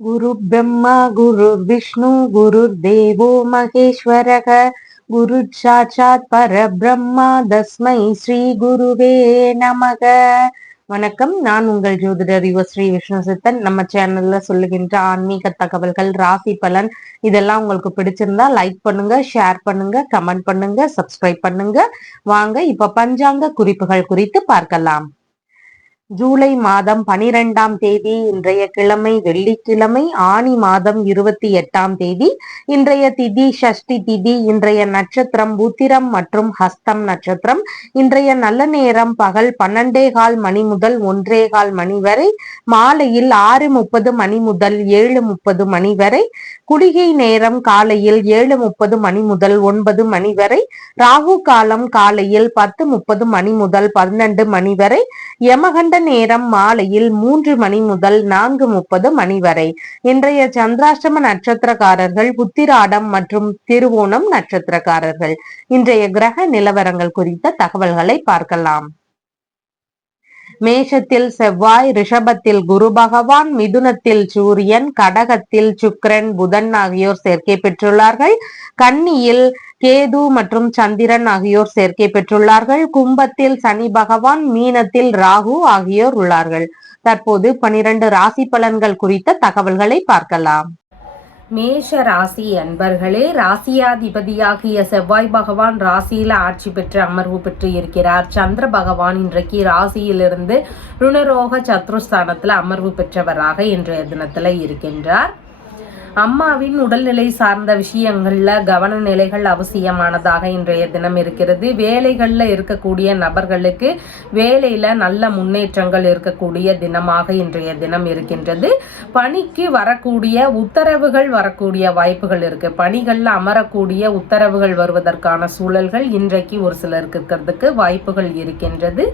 गुरु ब्रह्मा गुरु विष्णु गुरुर्देवो महेश्वरः गुरु साक्षात् परब्रह्मा தஸ்மை ஸ்ரீ குருவே நமக. வணக்கம். நான் உங்கள் ஜோதிடர் ஸ்ரீ விஷ்ணு சித்தன். நம்ம சேனல்ல சொல்லுகின்ற ஆன்மீக தகவல்கள், ராசி பலன் இதெல்லாம் உங்களுக்கு பிடிச்சிருந்தா லைக் பண்ணுங்க, ஷேர் பண்ணுங்க, கமெண்ட் பண்ணுங்க, சப்ஸ்கிரைப் பண்ணுங்க. வாங்க இப்ப பஞ்சாங்க குறிப்புகள் குறித்து பார்க்கலாம். ஜூலை மாதம் 12ஆம் தேதி இன்றைய கிழமை வெள்ளிக்கிழமை, ஆனி மாதம் 28ஆம் தேதி. இன்றைய திதி ஷஷ்டி திதி. இன்றைய நட்சத்திரம் உத்திரம் மற்றும் ஹஸ்தம் நட்சத்திரம். இன்றைய நல்ல நேரம் பகல் 12:15 மணி முதல் 1:15 மணி வரை, மாலையில் 6:30 மணி முதல் 7:30 மணி வரை. குளிகை நேரம் காலையில் 7:30 மணி முதல் 9 மணி வரை. ராகு காலம் காலையில் 10:30 மணி முதல் 12 மணி வரை. யமகண்ட நேரம் மாலையில் 3 மணி முதல் 4:30 மணி வரை. இன்றைய சந்திராஷ்டம நட்சத்திரக்காரர்கள் உத்திராடம் மற்றும் திருவோணம் நட்சத்திரக்காரர்கள். இன்றைய கிரக நிலவரங்கள் குறித்த தகவல்களை பார்க்கலாம். மேஷத்தில் செவ்வாய், ரிஷபத்தில் குரு பகவான், மிதுனத்தில் சூரியன், கடகத்தில் சுக்கிரன், புதன் ஆகியோர் சேர்க்கை பெற்றுள்ளார்கள். கன்னியில் கேது மற்றும் சந்திரன் ஆகியோர் சேர்க்கை பெற்றுள்ளார்கள். கும்பத்தில் சனி பகவான், மீனத்தில் ராகு ஆகியோர் உள்ளார்கள். தற்போது 12 ராசி பலன்கள் குறித்த தகவல்களை பார்க்கலாம். மேஷ ராசி அன்பர்களே, ராசியாதிபதியாகிய செவ்வாய் பகவான் ராசியில ஆட்சி பெற்று அமர்வு பெற்று இருக்கிறார். சந்திர பகவான் இன்றைக்கு ராசியிலிருந்து ருணரோக சத்ருஸ்தானத்துல அமர்வு பெற்றவராக இன்றைய தினத்துல இருக்கின்றார். அம்மாவின் உடல்நிலை சார்ந்த விஷயங்கள்ல கவன நிலைகள் அவசியமானதாக இன்றைய தினம் இருக்கிறது. வேலைகள்ல இருக்கக்கூடிய நபர்களுக்கு வேலையில நல்ல முன்னேற்றங்கள் இருக்கக்கூடிய தினமாக இன்றைய தினம் இருக்கின்றது. பணிக்கு வரக்கூடிய உத்தரவுகள் வரக்கூடிய வாய்ப்புகள் இருக்கு. பணிகள்ல அமரக்கூடிய உத்தரவுகள் வருவதற்கான சூழல்கள் இன்றைக்கு ஒரு சிலருக்கு இருக்கிறதுக்கு வாய்ப்புகள் இருக்கின்றது.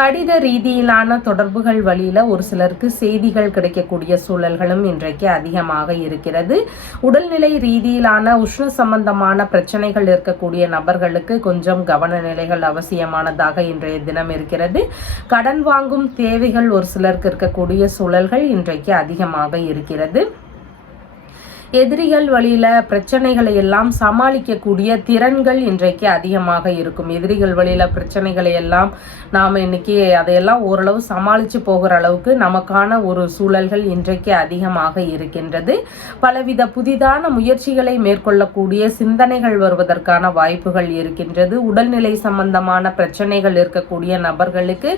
கடித ரீதியிலான தொடர்புகள் வழியில ஒரு சிலருக்கு செய்திகள் கிடைக்கக்கூடிய சூழல்களும் இன்றைக்கு அதிகமாக இருக்கிறது. உடல்நிலை ரீதியிலான உஷ்ண சம்பந்தமான பிரச்சனைகள் இருக்கக்கூடிய நபர்களுக்கு கொஞ்சம் கவன நிலைகள் அவசியமானதாக இன்றைய தினம் இருக்கிறது. கடன் வாங்கும் தேவைகள் ஒரு சிலருக்கு இருக்கக்கூடிய சூழல்கள் இன்றைக்கு அதிகமாக இருக்கிறது. எதிரிகள் வழியில பிரச்சனைகளை எல்லாம் சமாளிக்கக்கூடிய திறன்கள் இன்றைக்கு அதிகமாக இருக்கும். எதிரிகள் வழியில பிரச்சனைகளை எல்லாம் நாம இன்னைக்கு அதையெல்லாம் ஓரளவு சமாளிச்சு போகிற அளவுக்கு நமக்கான ஒரு சூழல்கள் இன்றைக்கு அதிகமாக இருக்கின்றது. பலவித புதிதான முயற்சிகளை மேற்கொள்ளக்கூடிய சிந்தனைகள் வருவதற்கான வாய்ப்புகள் இருக்கின்றது. உடல்நிலை சம்பந்தமான பிரச்சனைகள் இருக்கக்கூடிய நபர்களுக்கு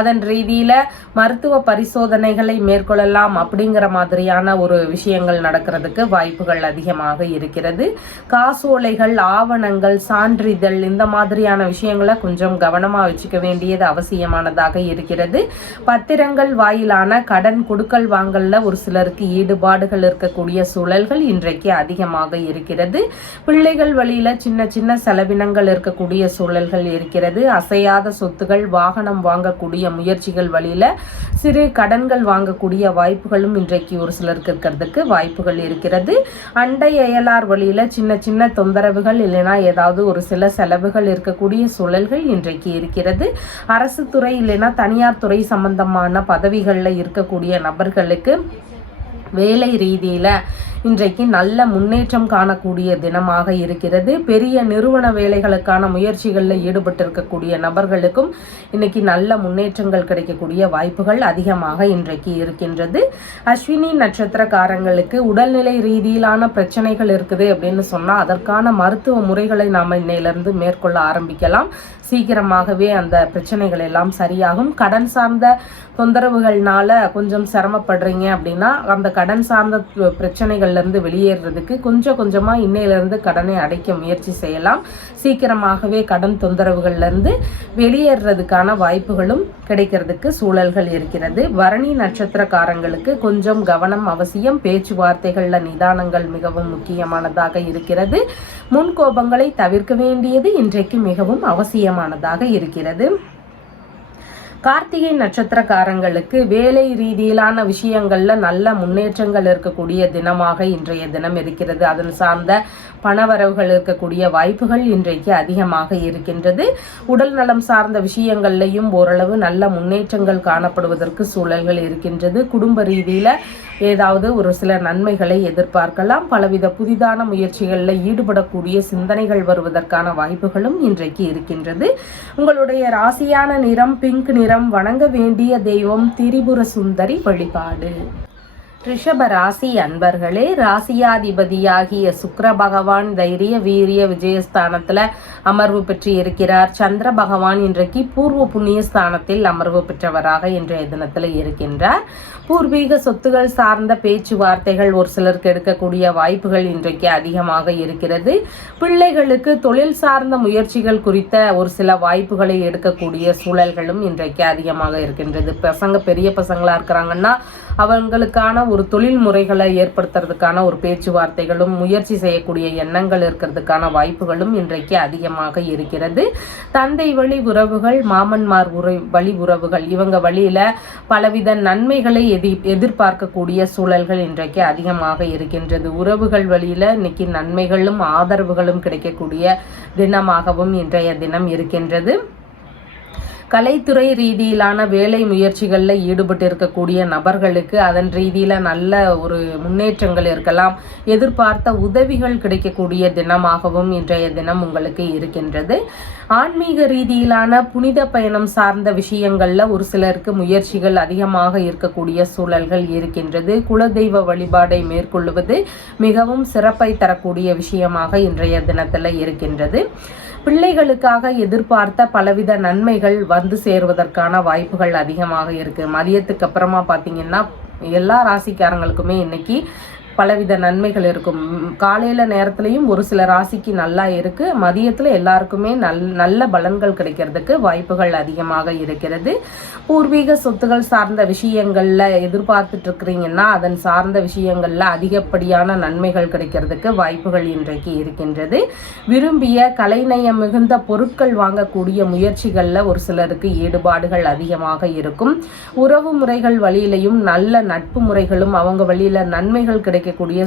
அதன் ரீதியில மருத்துவ பரிசோதனைகளை மேற்கொள்ளலாம் அப்படிங்கிற மாதிரியான ஒரு விஷயங்கள் நடக்கிறதுக்கு வாய்ப்புகள் அதிகமாக இருக்கிறது. காசோலைகள், ஆவணங்கள், சான்றிதழ் இந்த மாதிரியான விஷயங்களை கொஞ்சம் கவனமா வச்சுக்க வேண்டியது அவசியமானதாக இருக்கிறது. பத்திரங்கள் வாயிலான கடன் கொடுக்கல் வாங்கல்ல ஒரு சிலருக்கு ஈடுபாடுகள் இருக்கக்கூடிய சூழல்கள் இன்றைக்கு அதிகமாக இருக்கிறது. பிள்ளைகள் வழியில சின்ன சின்ன செலவினங்கள் இருக்கக்கூடிய சூழல்கள் இருக்கிறது. அசையாத சொத்துகள், வாகனம் வாங்கக்கூடிய முயற்சிகள் வழியில சிறு கடன்கள் வாங்கக்கூடிய வாய்ப்புகளும் இன்றைக்கு ஒரு சிலருக்கு இருக்கிறதுக்கு வாய்ப்புகள் இருக்கிறது. அண்டை அயலார் வழியில சின்ன சின்ன தொந்தரவுகள் இல்லைன்னா ஏதாவது ஒரு சில செலவுகள் இருக்கக்கூடிய சூழல்கள் இன்றைக்கு இருக்கிறது. அரசு துறை இல்லைன்னா தனியார் துறை சம்பந்தமான பதவிகள்ல இருக்கக்கூடிய நபர்களுக்கு வேலை ரீதியில இன்றைக்கு நல்ல முன்னேற்றம் காணக்கூடிய தினமாக இருக்கிறது. பெரிய நிறுவன வேலைகளுக்கான முயற்சிகளில் ஈடுபட்டு இருக்கக்கூடிய நபர்களுக்கும் இன்னைக்கு நல்ல முன்னேற்றங்கள் கிடைக்கக்கூடிய வாய்ப்புகள் அதிகமாக இன்றைக்கு இருக்கின்றது. அஸ்வினி நட்சத்திரக்காரங்களுக்கு உடல்நிலை ரீதியிலான பிரச்சனைகள் இருக்குது அப்படின்னு சொன்னா அதற்கான மருத்துவ முறைகளை நாம இன்னையிலிருந்து மேற்கொள்ள ஆரம்பிக்கலாம். சீக்கிரமாகவே அந்த பிரச்சனைகள் எல்லாம் சரியாகும். கடன் சார்ந்த தொந்தரவுகள்னால கொஞ்சம் சிரமப்படுறீங்க அப்படின்னா அந்த கடன் சார்ந்த பிரச்சனைகள்ல இருந்து வெளியேறதுக்கு கொஞ்சம் கொஞ்சமா இன்னையிலிருந்து கடனை அடைக்க முயற்சி செய்யலாம். சீக்கிரமாகவே கடன் தொந்தரவுகள்ல இருந்து வெளியேறதுக்கான வாய்ப்புகளும் கிடைக்கிறதுக்கு சூழல்கள் இருக்கிறது. பரணி நட்சத்திரக்காரங்களுக்கு கொஞ்சம் கவனம் அவசியம். பேச்சுவார்த்தைகள்ல நிதானங்கள் மிகவும் முக்கியமானதாக இருக்கிறது. முன்கோபங்களை தவிர்க்க வேண்டியது இன்றைக்கு மிகவும் அவசியமானதாக இருக்கிறது. கார்த்திகை நட்சத்திரக்காரங்களுக்கு வேலை ரீதியிலான விஷயங்கள்ல நல்ல முன்னேற்றங்கள் இருக்கக்கூடிய தினமாக இன்றைய தினம் இருக்கிறது. அதன் சார்ந்த பணவரவுகள் இருக்கக்கூடிய வாய்ப்புகள் இன்றைக்கு அதிகமாக இருக்கின்றது. உடல் நலம் சார்ந்த விஷயங்கள்லையும் ஓரளவு நல்ல முன்னேற்றங்கள் காணப்படுவதற்கு சூழல்கள் இருக்கின்றது. குடும்ப ரீதியில ஏதாவது ஒரு சில நன்மைகளை எதிர்பார்க்கலாம். பலவித புதிதான முயற்சிகளில் ஈடுபடக்கூடிய சிந்தனைகள் வருவதற்கான வாய்ப்புகளும் இன்றைக்கு இருக்கின்றது. உங்களுடைய ராசியான நிறம் பிங்க் நிறம். வணங்க வேண்டிய தெய்வம் திரிபுர சுந்தரி வழிபாடு. ரிஷப ராசி அன்பர்களே, ராசியாதிபதியாகிய சுக்கிர பகவான் தைரிய வீரிய விஜயஸ்தானத்துல அமர்வு பெற்று இருக்கிறார். சந்திர பகவான் இன்றைக்கு பூர்வ புண்ணிய ஸ்தானத்தில் அமர்வு பெற்றவராக இன்றைய தினத்துல இருக்கின்றார். பூர்வீக சொத்துகள் சார்ந்த பேச்சுவார்த்தைகள் ஒரு சிலருக்கு எடுக்கக்கூடிய வாய்ப்புகள் இன்றைக்கு அதிகமாக இருக்கிறது. பிள்ளைகளுக்கு தொழில் சார்ந்த முயற்சிகள் குறித்த ஒரு சில வாய்ப்புகளை எடுக்கக்கூடிய சூழல்களும் இன்றைக்கு அதிகமாக இருக்கின்றது. பசங்க பெரிய பசங்களா இருக்கிறாங்கன்னா அவங்களுக்கான ஒரு தொழில் முறைகளை ஏற்படுத்துறதுக்கான ஒரு பேச்சுவார்த்தைகளும் முயற்சி செய்யக்கூடிய எண்ணங்கள் இருக்கிறதுக்கான வாய்ப்புகளும் இன்றைக்கு அதிகமாக இருக்கிறது. தந்தை வழி உறவுகள், மாமன்மார் வழி உறவுகள், இவங்க வழியில பலவித நன்மைகளை எதிர்பார்க்கக்கூடிய சூழல்கள் இன்றைக்கு அதிகமாக இருக்கின்றது. உறவுகள் வழியில இன்னைக்கு நன்மைகளும் ஆதரவுகளும் கிடைக்கக்கூடிய தினமாகவும் இன்றைய தினம் இருக்கின்றது. கலைத்துறை ரீதியிலான வேலை முயற்சிகளில் ஈடுபட்டு இருக்கக்கூடிய நபர்களுக்கு அதன் ரீதியில் நல்ல ஒரு முன்னேற்றங்கள் இருக்கலாம். எதிர்பார்த்த உதவிகள் கிடைக்கக்கூடிய தினமாகவும் இன்றைய தினம் உங்களுக்கு இருக்கின்றது. ஆன்மீக ரீதியிலான புனித பயணம் சார்ந்த விஷயங்கள்ல ஒரு சிலருக்கு முயற்சிகள் அதிகமாக இருக்கக்கூடிய சூழல்கள் இருக்கின்றது. குலதெய்வ வழிபாடை மேற்கொள்வது மிகவும் சிறப்பை தரக்கூடிய விஷயமாக இன்றைய தினத்துல இருக்கின்றது. பிள்ளைகளுக்காக எதிர்பார்த்த பலவித நன்மைகள் வந்து சேருவதற்கான வாய்ப்புகள் அதிகமாக இருக்கு. மதியத்துக்கு அப்புறமா பார்த்தீங்கன்னா எல்லா ராசிக்காரங்களுக்குமே இன்னைக்கு பலவித நன்மைகள் இருக்கும். காலையில நேரத்திலையும் ஒரு சில ராசிக்கு நல்லா இருக்கு. மதியத்துல எல்லாருக்குமே நல்ல பலன்கள் கிடைக்கிறதுக்கு வாய்ப்புகள் அதிகமாக இருக்கிறது. பூர்வீக சொத்துகள் சார்ந்த விஷயங்கள்ல எதிர்பார்த்துட்டு இருக்கிறீங்கன்னா அதன் சார்ந்த விஷயங்கள்ல அதிகப்படியான நன்மைகள் கிடைக்கிறதுக்கு வாய்ப்புகள் இன்றைக்கு இருக்கின்றது. விரும்பிய கலைநயம் மிகுந்த பொருட்கள் வாங்கக்கூடிய முயற்சிகள்ல ஒரு சிலருக்கு ஈடுபாடுகள் அதிகமாக இருக்கும். உறவு முறைகள் வழியிலையும் நல்ல நட்பு முறைகளும் அவங்க வழியில நன்மைகள் கிடைக்கக்கூடிய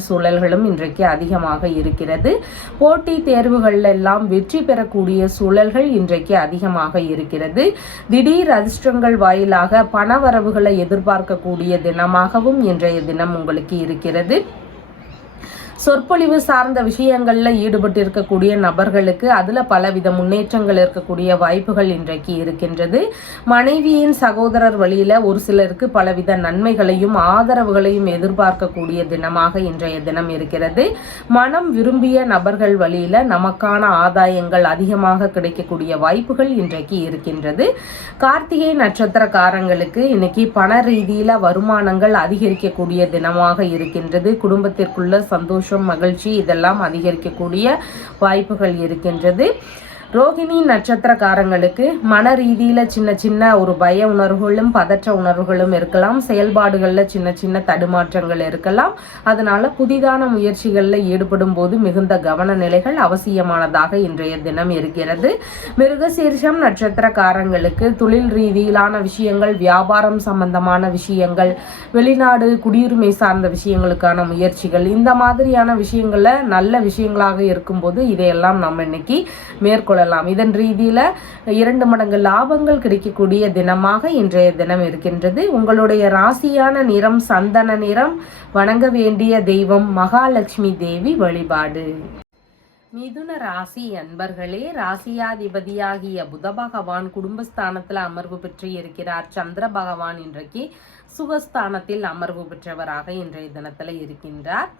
சூழல்களும் இன்றைக்கு அதிகமாக இருக்கிறது. போட்டி தேர்வுகள் எல்லாம் வெற்றி பெறக்கூடிய சூழல்கள் இன்றைக்கு அதிகமாக இருக்கிறது. திடீர் அதிர்ஷ்டங்கள் வாயிலாக பணவரவுகளை எதிர்பார்க்கக்கூடிய தினமாகவும் இன்றைய தினம் உங்களுக்கு இருக்கிறது. சொற்பொழிவு சார்ந்த விஷயங்கள்ல ஈடுபட்டு இருக்கக்கூடிய நபர்களுக்கு அதுல பலவித முன்னேற்றங்கள் இருக்கக்கூடிய வாய்ப்புகள் இன்றைக்கு இருக்கின்றது. மனைவியின் சகோதரர் வழியில ஒரு சிலருக்கு பலவித நன்மைகளையும் ஆதரவுகளையும் எதிர்பார்க்கக்கூடிய தினமாக இன்றைய தினம் இருக்கிறது. மனம் விரும்பிய நபர்கள் வழியில நமக்கான ஆதாயங்கள் அதிகமாக கிடைக்கக்கூடிய வாய்ப்புகள் இன்றைக்கு இருக்கின்றது. கார்த்திகை நட்சத்திரக்காரங்களுக்கு இன்னைக்கு பண ரீதியில வருமானங்கள் அதிகரிக்கக்கூடிய தினமாக இருக்கின்றது. குடும்பத்திற்குள்ள சந்தோஷம், மகிழ்ச்சி இதெல்லாம் அதிகரிக்கக்கூடிய வாய்ப்புகள் இருக்கின்றது. ரோகிணி நட்சத்திரக்காரங்களுக்கு மன ரீதியில சின்ன சின்ன ஒரு பய உணர்வுகளும் பதற்ற உணர்வுகளும் இருக்கலாம். செயல்பாடுகள்ல சின்ன சின்ன தடுமாற்றங்கள் இருக்கலாம். அதனால புதிதான முயற்சிகள்ல ஈடுபடும் போது மிகுந்த கவன நிலைகள் அவசியமானதாக இன்றைய தினம் இருக்கிறது. மிருகசீரிஷம் நட்சத்திரக்காரங்களுக்கு தொழில் ரீதியிலான விஷயங்கள், வியாபாரம் சம்பந்தமான விஷயங்கள், வெளிநாடு குடியுரிமை சார்ந்த விஷயங்களுக்கான முயற்சிகள், இந்த மாதிரியான விஷயங்கள்ல நல்ல விஷயங்களாக இருக்கும்போது இதையெல்லாம் நம்ம இன்னைக்கு மேற்கொள்ளலாம். இதன் ரீதியில 2 மடங்கு லாபங்கள் கிடைக்கக்கூடிய தினமாக இன்றைய தினம் இருக்கின்றது. உங்களுடைய ராசியான நிறம் சந்தன நிறம். வணங்க வேண்டிய தெய்வம் மகாலட்சுமி தேவி வழிபாடு. மிதுன ராசி அன்பர்களே, ராசியாதிபதியாகிய புத பகவான் குடும்பஸ்தானத்துல அமர்வு பெற்று இருக்கிறார். சந்திர பகவான் இன்றைக்கு சுகஸ்தானத்தில் அமர்வு பெற்றவராக இன்றைய தினத்துல இருக்கின்றார்.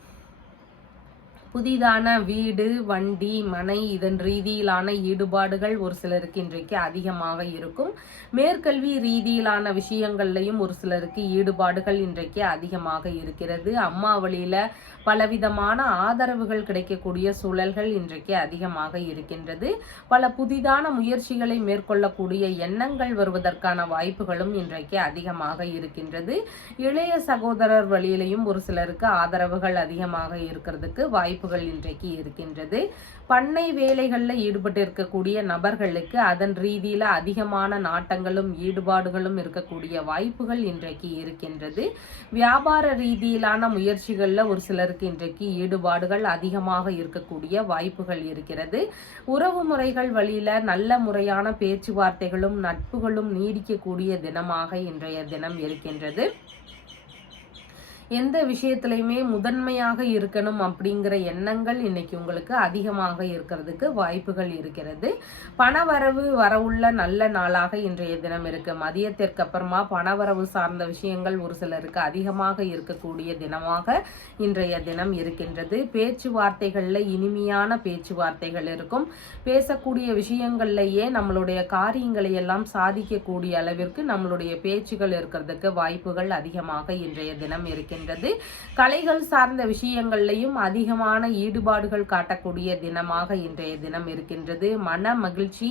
புதிதான வீடு, வண்டி, மனை இதன் ரீதியிலான ஈடுபாடுகள் ஒரு சிலருக்கு இன்றைக்கு அதிகமாக இருக்கும். மேற்கல்வி ரீதியிலான விஷயங்கள்லையும் ஒரு சிலருக்கு ஈடுபாடுகள் இன்றைக்கு அதிகமாக இருக்கிறது. அம்மா வழியில பலவிதமான ஆதரவுகள் கிடைக்கக்கூடிய சூழல்கள் இன்றைக்கு அதிகமாக இருக்கின்றது. பல புதிதான முயற்சிகளை மேற்கொள்ளக்கூடிய எண்ணங்கள் வருவதற்கான வாய்ப்புகளும் இன்றைக்கு அதிகமாக இருக்கின்றது. இளைய சகோதரர் வழியிலையும் ஒரு சிலருக்கு ஆதரவுகள் அதிகமாக இருக்கிறதுக்கு வாய்ப்பு வாய்ப்புகள் இன்றைக்கு இருக்கின்றது. பண்ணை வேலைகளில் ஈடுபட்டு இருக்கக்கூடிய நபர்களுக்கு அதன் ரீதியில் அதிகமான நாட்டங்களும் ஈடுபாடுகளும் இருக்கக்கூடிய வாய்ப்புகள் இன்றைக்கு இருக்கின்றது. வியாபார ரீதியிலான முயற்சிகளில் ஒரு சிலருக்கு இன்றைக்கு ஈடுபாடுகள் அதிகமாக இருக்கக்கூடிய வாய்ப்புகள் இருக்கிறது. உறவு முறைகள் வழியில நல்ல முறையான பேச்சுவார்த்தைகளும் நட்புகளும் நீடிக்கக்கூடிய தினமாக இன்றைய தினம் இருக்கின்றது. எந்த விஷயத்திலையுமே முதன்மையாக இருக்கணும் அப்படிங்கிற எண்ணங்கள் இன்னைக்கு உங்களுக்கு அதிகமாக இருக்கிறதுக்கு வாய்ப்புகள் இருக்கிறது. பணவரவு வரவுள்ள நல்ல நாளாக இன்றைய தினம் இருக்கு. மதியத்திற்கு அப்புறமா பணவரவு சார்ந்த விஷயங்கள் ஒரு சிலருக்கு அதிகமாக இருக்கக்கூடிய தினமாக இன்றைய தினம் இருக்கின்றது. பேச்சுவார்த்தைகள்ல இனிமையான பேச்சுவார்த்தைகள் இருக்கும். பேசக்கூடிய விஷயங்கள்லயே நம்மளுடைய காரியங்களை எல்லாம் சாதிக்கக்கூடிய அளவிற்கு நம்மளுடைய பேச்சுகள் இருக்கிறதுக்கு வாய்ப்புகள் அதிகமாக இன்றைய தினம் இருக்கின்றது. கலைகள் சார்ந்த விஷயங்கள்லையும் அதிகமான ஈடுபாடுகள் காட்டக்கூடிய தினமாக இன்றைய தினம் இருக்கின்றது. மன மகிழ்ச்சி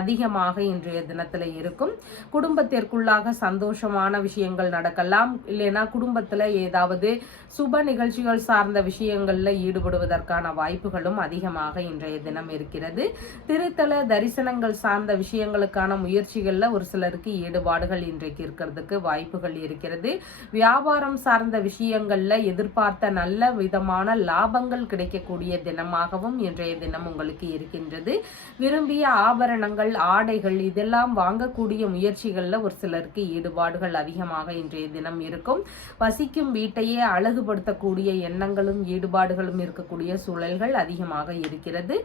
அதிகமாக இன்றைய தினத்துல இருக்கும். குடும்பத்திற்குள்ளாக சந்தோஷமான விஷயங்கள் நடக்கலாம். இல்லைன்னா குடும்பத்துல ஏதாவது சுப நிகழ்ச்சிகள் சார்ந்த விஷயங்கள்ல ஈடுபடுவதற்கான வாய்ப்புகளும் அதிகமாக இன்றைய தினம் இருக்கிறது. திருத்தல தரிசனங்கள் சார்ந்த விஷயங்களுக்கான முயற்சிகள்ல ஒரு சிலருக்கு ஈடுபாடுகள் இன்றைக்கு இருக்கிறதுக்கு வாய்ப்புகள் இருக்கிறது. வியாபாரம் சார்ந்த விஷயங்கள்ல எதிர்பார்த்த நல்ல விதமான லாபங்கள் கிடைக்கக்கூடிய தினமாகவும் இன்றைய தினம் உங்களுக்கு இருக்கின்றது. விரும்பிய ஆபரணங்கள் ஆடைகள் இதெல்லாம் வாங்கக்கூடிய முயற்சிகள்ல ஒரு சிலருக்கு ஈடுபாடுகள் அதிகமாக இன்றைய தினம் இருக்கும். வசிக்கும் வீட்டையே அழகுபடுத்தக்கூடிய எண்ணங்களும் ஈடுபாடுகளும் இருக்கக்கூடிய சூழல்கள் அதிகமாக இருக்கிறது.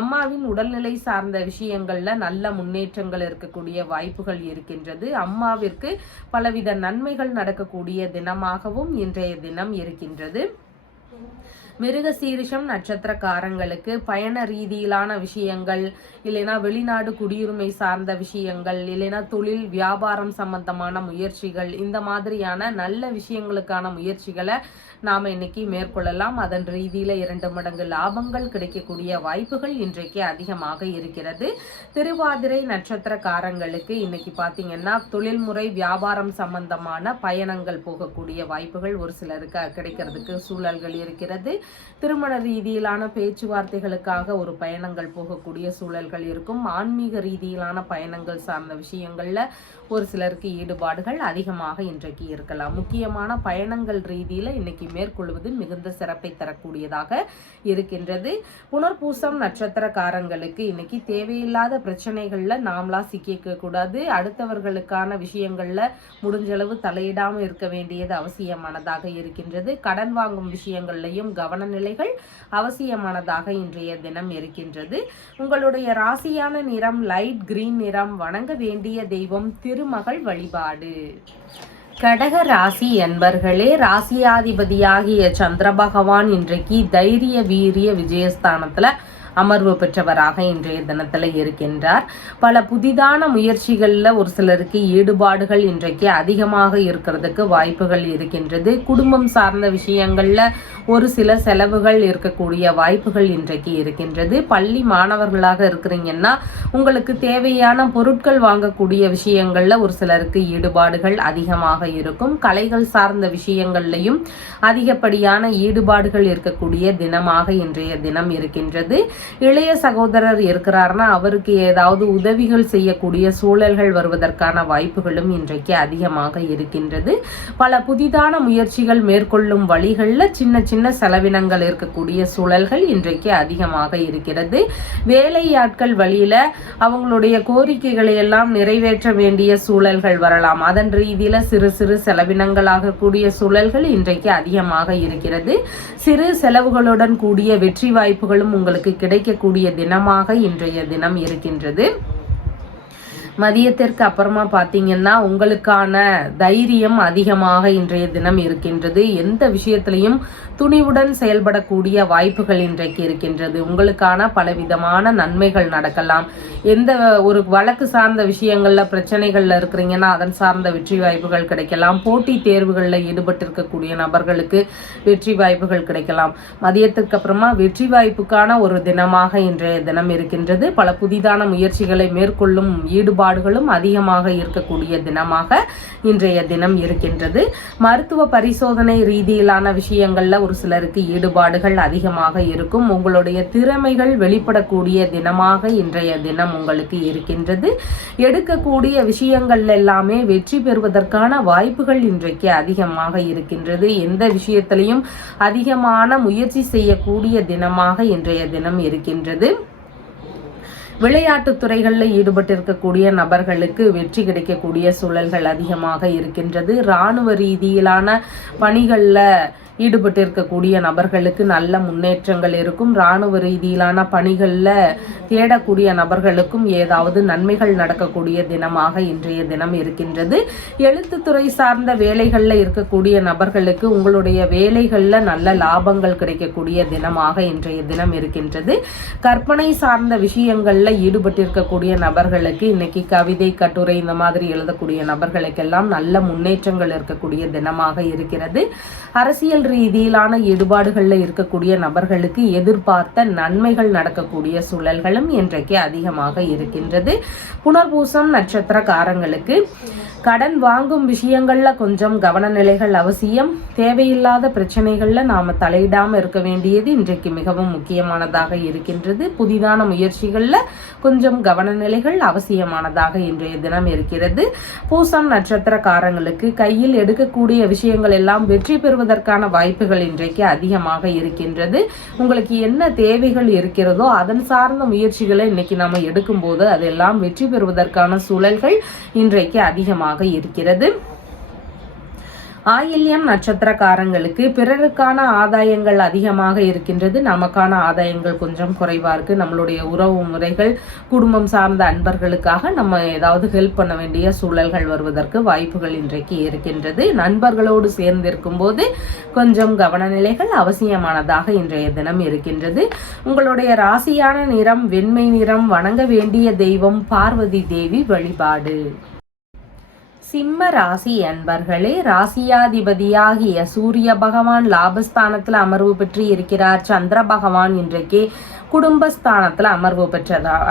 அம்மாவின் உடல்நிலை சார்ந்த விஷயங்கள்ல நல்ல முன்னேற்றங்கள் இருக்கக்கூடிய வாய்ப்புகள் இருக்கின்றது. அம்மாவிற்கு பலவித நன்மைகள் நடக்கக்கூடிய தினமாகவும் இன்றைய தினம் இருக்கின்றது. மிருகசீரிஷம் நட்சத்திரக்காரங்களுக்கு பயண ரீதியிலான விஷயங்கள், இல்லைனா வெளிநாடு குடியுரிமை சார்ந்த விஷயங்கள், இல்லைனா தொழில் வியாபாரம் சம்பந்தமான முயற்சிகள், இந்த மாதிரியான நல்ல விஷயங்களுக்கான முயற்சிகளை நாம இன்னைக்கு மேற்கொள்ளலாம். அதன் ரீதியில 2 மடங்கு லாபங்கள் கிடைக்கக்கூடிய வாய்ப்புகள் இன்றைக்கு அதிகமாக இருக்கிறது. திருவாதிரை நட்சத்திரக்காரங்களுக்கு இன்னைக்கு பாத்தீங்கன்னா தொழில்முறை வியாபாரம் சம்பந்தமான பயணங்கள் போகக்கூடிய வாய்ப்புகள் ஒரு சிலருக்கு கிடைக்கிறதுக்கு சூழல்கள் இருக்கிறது. திருமண ரீதியிலான பேச்சுவார்த்தைகளுக்காக ஒரு பயணங்கள் போகக்கூடிய சூழல்கள் இருக்கும். ஆன்மீக ரீதியிலான பயணங்கள் சார்ந்த விஷயங்கள்ல ஒரு சிலருக்கு ஈடுபாடுகள் அதிகமாக இன்றைக்கு இருக்கலாம். முக்கியமான பயணங்கள் ரீதியில இன்னைக்கு மேற்கொள்வது மிகுந்த சிறப்பை தரக்கூடியதாக இருக்கின்றது. புனர்பூசம் நட்சத்திரக்காரங்களுக்கு இன்னைக்கு தேவையில்லாத பிரச்சனைகள்ல நாமளா சிக்கிக்க கூடாது. அடுத்தவர்களுக்கான விஷயங்கள்ல முடிஞ்சளவு தலையிடாம இருக்க வேண்டியது அவசியமானதாக இருக்கின்றது. கடன் வாங்கும் விஷயங்கள்லையும் கவனநிலைகள் அவசியமானதாக இன்றைய தினம் இருக்கின்றது. உங்களுடைய ராசியான நிறம் லைட் கிரீன் நிறம். வணங்க வேண்டிய தெய்வம் திருமகள் வழிபாடு. கடக ராசி என்பர்களே, ராசியாதிபதியாகிய சந்திர பகவான் இன்றைக்கு தைரிய வீரிய விஜயஸ்தானத்துல அமர்வு பெற்றவராக இன்றைய தினத்துல இருக்கின்றார். பல புதிதான முயற்சிகள்ல ஒரு சிலருக்கு ஈடுபாடுகள் இன்றைக்கு அதிகமாக இருக்கிறதுக்கு வாய்ப்புகள் இருக்கின்றது. குடும்பம் சார்ந்த விஷயங்கள்ல ஒரு சில செலவுகள் இருக்கக்கூடிய வாய்ப்புகள் இன்றைக்கு இருக்கின்றது. பள்ளி மாணவர்களாக இருக்கிறீங்கன்னா உங்களுக்கு தேவையான பொருட்கள் வாங்கக்கூடிய விஷயங்கள்ல ஒரு சிலருக்கு ஈடுபாடுகள் அதிகமாக இருக்கும். கலைகள் சார்ந்த விஷயங்கள்லையும் அதிகப்படியான ஈடுபாடுகள் இருக்கக்கூடிய தினமாக இன்றைய தினம் இருக்கின்றது. இளைய சகோதரர் இருக்கிறார்னா அவருக்கு ஏதாவது உதவிகள் செய்யக்கூடிய சூழல்கள் வருவதற்கான வாய்ப்புகளும் இன்றைக்கு அதிகமாக இருக்கின்றது. பல புதிதான முயற்சிகள் மேற்கொள்ளும் வழிகளில் சின்ன சின்ன செலவினங்கள் இருக்கக்கூடிய சூழல்கள் இன்றைக்கு அதிகமாக இருக்கிறது. வேலையாட்கள் வழியில அவங்களுடைய கோரிக்கைகளை எல்லாம் நிறைவேற்ற வேண்டிய சூழல்கள் வரலாம். அதன் ரீதியில சிறு சிறு செலவினங்களாக கூடிய சூழல்கள் இன்றைக்கு அதிகமாக இருக்கிறது. சிறு செலவுகளுடன் கூடிய வெற்றி வாய்ப்புகளும் உங்களுக்கு கிடைக்கக்கூடிய தினமாக இன்றைய தினம் இருக்கின்றது. மதியத்திற்கு அப்புறமா பார்த்தீங்கன்னா உங்களுக்கான தைரியம் அதிகமாக இன்றைய தினம் இருக்கின்றது. எந்த விஷயத்திலையும் துணிவுடன் செயல்படக்கூடிய வாய்ப்புகள் இன்றைக்கு இருக்கின்றது. உங்களுக்கான பலவிதமான நன்மைகள் நடக்கலாம். எந்த ஒரு வழக்கு சார்ந்த விஷயங்கள்ல பிரச்சனைகள்ல இருக்கிறீங்கன்னா அதன் சார்ந்த வெற்றி வாய்ப்புகள் கிடைக்கலாம். போட்டி தேர்வுகளில் ஈடுபட்டிருக்கக்கூடிய நபர்களுக்கு வெற்றி வாய்ப்புகள் கிடைக்கலாம். மதியத்திற்கு அப்புறமா வெற்றி வாய்ப்புக்கான ஒரு தினமாக இன்றைய தினம் இருக்கின்றது. பல புதிதான முயற்சிகளை மேற்கொள்ளும் ஈடுபாடு ஈடுபாடுகளும் அதிகமாக இருக்கக்கூடிய தினமாக இன்றைய தினம் இருக்கின்றது. மருத்துவ பரிசோதனை ரீதியிலான விஷயங்கள்ல ஒரு சிலருக்கு ஈடுபாடுகள் அதிகமாக இருக்கும். உங்களுடைய திறமைகள் வெளிப்படக்கூடிய தினமாக இன்றைய தினம் உங்களுக்கு இருக்கின்றது. எடுக்கக்கூடிய விஷயங்கள் எல்லாமே வெற்றி பெறுவதற்கான வாய்ப்புகள் இன்றைக்கு அதிகமாக இருக்கின்றது. எந்த விஷயத்திலையும் அதிகமான முயற்சி செய்யக்கூடிய தினமாக இன்றைய தினம் இருக்கின்றது. விளையாட்டு துறைகளில் ஈடுபட்டிருக்கக்கூடிய நபர்களுக்கு வெற்றி கிடைக்கக்கூடிய சூழல்கள் அதிகமாக இருக்கின்றது. இராணுவ ரீதியிலான பணிகளில் ஈடுபட்டு இருக்கக்கூடிய நபர்களுக்கு நல்ல முன்னேற்றங்கள் இருக்கும். இராணுவ ரீதியிலான பணிகளில் தேடக்கூடிய நபர்களுக்கும் ஏதாவது நன்மைகள் நடக்கக்கூடிய தினமாக இன்றைய தினம் இருக்கின்றது. எழுத்துத்துறை சார்ந்த வேலைகளில் இருக்கக்கூடிய நபர்களுக்கு உங்களுடைய வேலைகளில் நல்ல லாபங்கள் கிடைக்கக்கூடிய தினமாக இன்றைய தினம் இருக்கின்றது. கற்பனை சார்ந்த விஷயங்களில் ஈடுபட்டிருக்கக்கூடிய நபர்களுக்கு இன்னைக்கு கவிதை, கட்டுரை இந்த மாதிரி எழுதக்கூடிய நபர்களுக்கெல்லாம் நல்ல முன்னேற்றங்கள் இருக்கக்கூடிய தினமாக இருக்கிறது. அரசியல் ரீதியிலான ஈடுபாடுகளில் இருக்கக்கூடிய நபர்களுக்கு எதிர்பார்த்த நன்மைகள் நடக்கக்கூடிய சூழல்களும் இன்றைக்கு அதிகமாக இருக்கின்றது. புனர்பூசம் நட்சத்திரக்காரங்களுக்கு கடன் வாங்கும் விஷயங்கள்ல கொஞ்சம் கவனநிலைகள் அவசியம். தேவையில்லாத பிரச்சனைகள்ல நாம தலையிடாம இருக்க வேண்டியது இன்றைக்கு மிகவும் முக்கியமானதாக இருக்கின்றது. புதிதான முயற்சிகள்ல கொஞ்சம் கவனநிலைகள் அவசியமானதாக இன்றைய தினம் இருக்கிறது. பூசம் நட்சத்திரக்காரங்களுக்கு கையில் எடுக்கக்கூடிய விஷயங்கள் எல்லாம் வெற்றி பெறுவதற்கான வாய்ப்புகள் இன்றைக்கு அதிகமாக இருக்கின்றது. உங்களுக்கு என்ன தேவைகள் இருக்கிறதோ அதன் சார்ந்த முயற்சிகளை இன்னைக்கு நாம எடுக்கும்போது அதெல்லாம் வெற்றி பெறுவதற்கான சூழல்கள் இன்றைக்கு அதிகமாக இருக்கிறது. ஆயில்யம் நட்சத்திரக்காரங்களுக்கு பிறருக்கான ஆதாயங்கள் அதிகமாக இருக்கின்றது. நமக்கான ஆதாயங்கள் கொஞ்சம் குறைவா இருக்கு. நம்மளுடைய உறவு முறைகள், குடும்பம் சார்ந்த அன்பர்களுக்காக நம்ம ஏதாவது ஹெல்ப் பண்ண வேண்டிய சூழல்கள் வருவதற்கு வாய்ப்புகள் இன்றைக்கு இருக்கின்றது. நண்பர்களோடு சேர்ந்திருக்கும் போது கொஞ்சம் கவனநிலைகள் அவசியமானதாக இன்றைய தினம் இருக்கின்றது. உங்களுடைய ராசியான நிறம் வெண்மை நிறம். வணங்க வேண்டிய தெய்வம் பார்வதி தேவி வழிபாடு. சிம்ம ராசி அன்பர்களே, ராசியாதிபதியாகிய சூரிய பகவான் லாபஸ்தானத்தில் அமர்வு பெற்று இருக்கிறார். சந்திர பகவான் இன்றைக்கு குடும்பஸ்தானத்தில்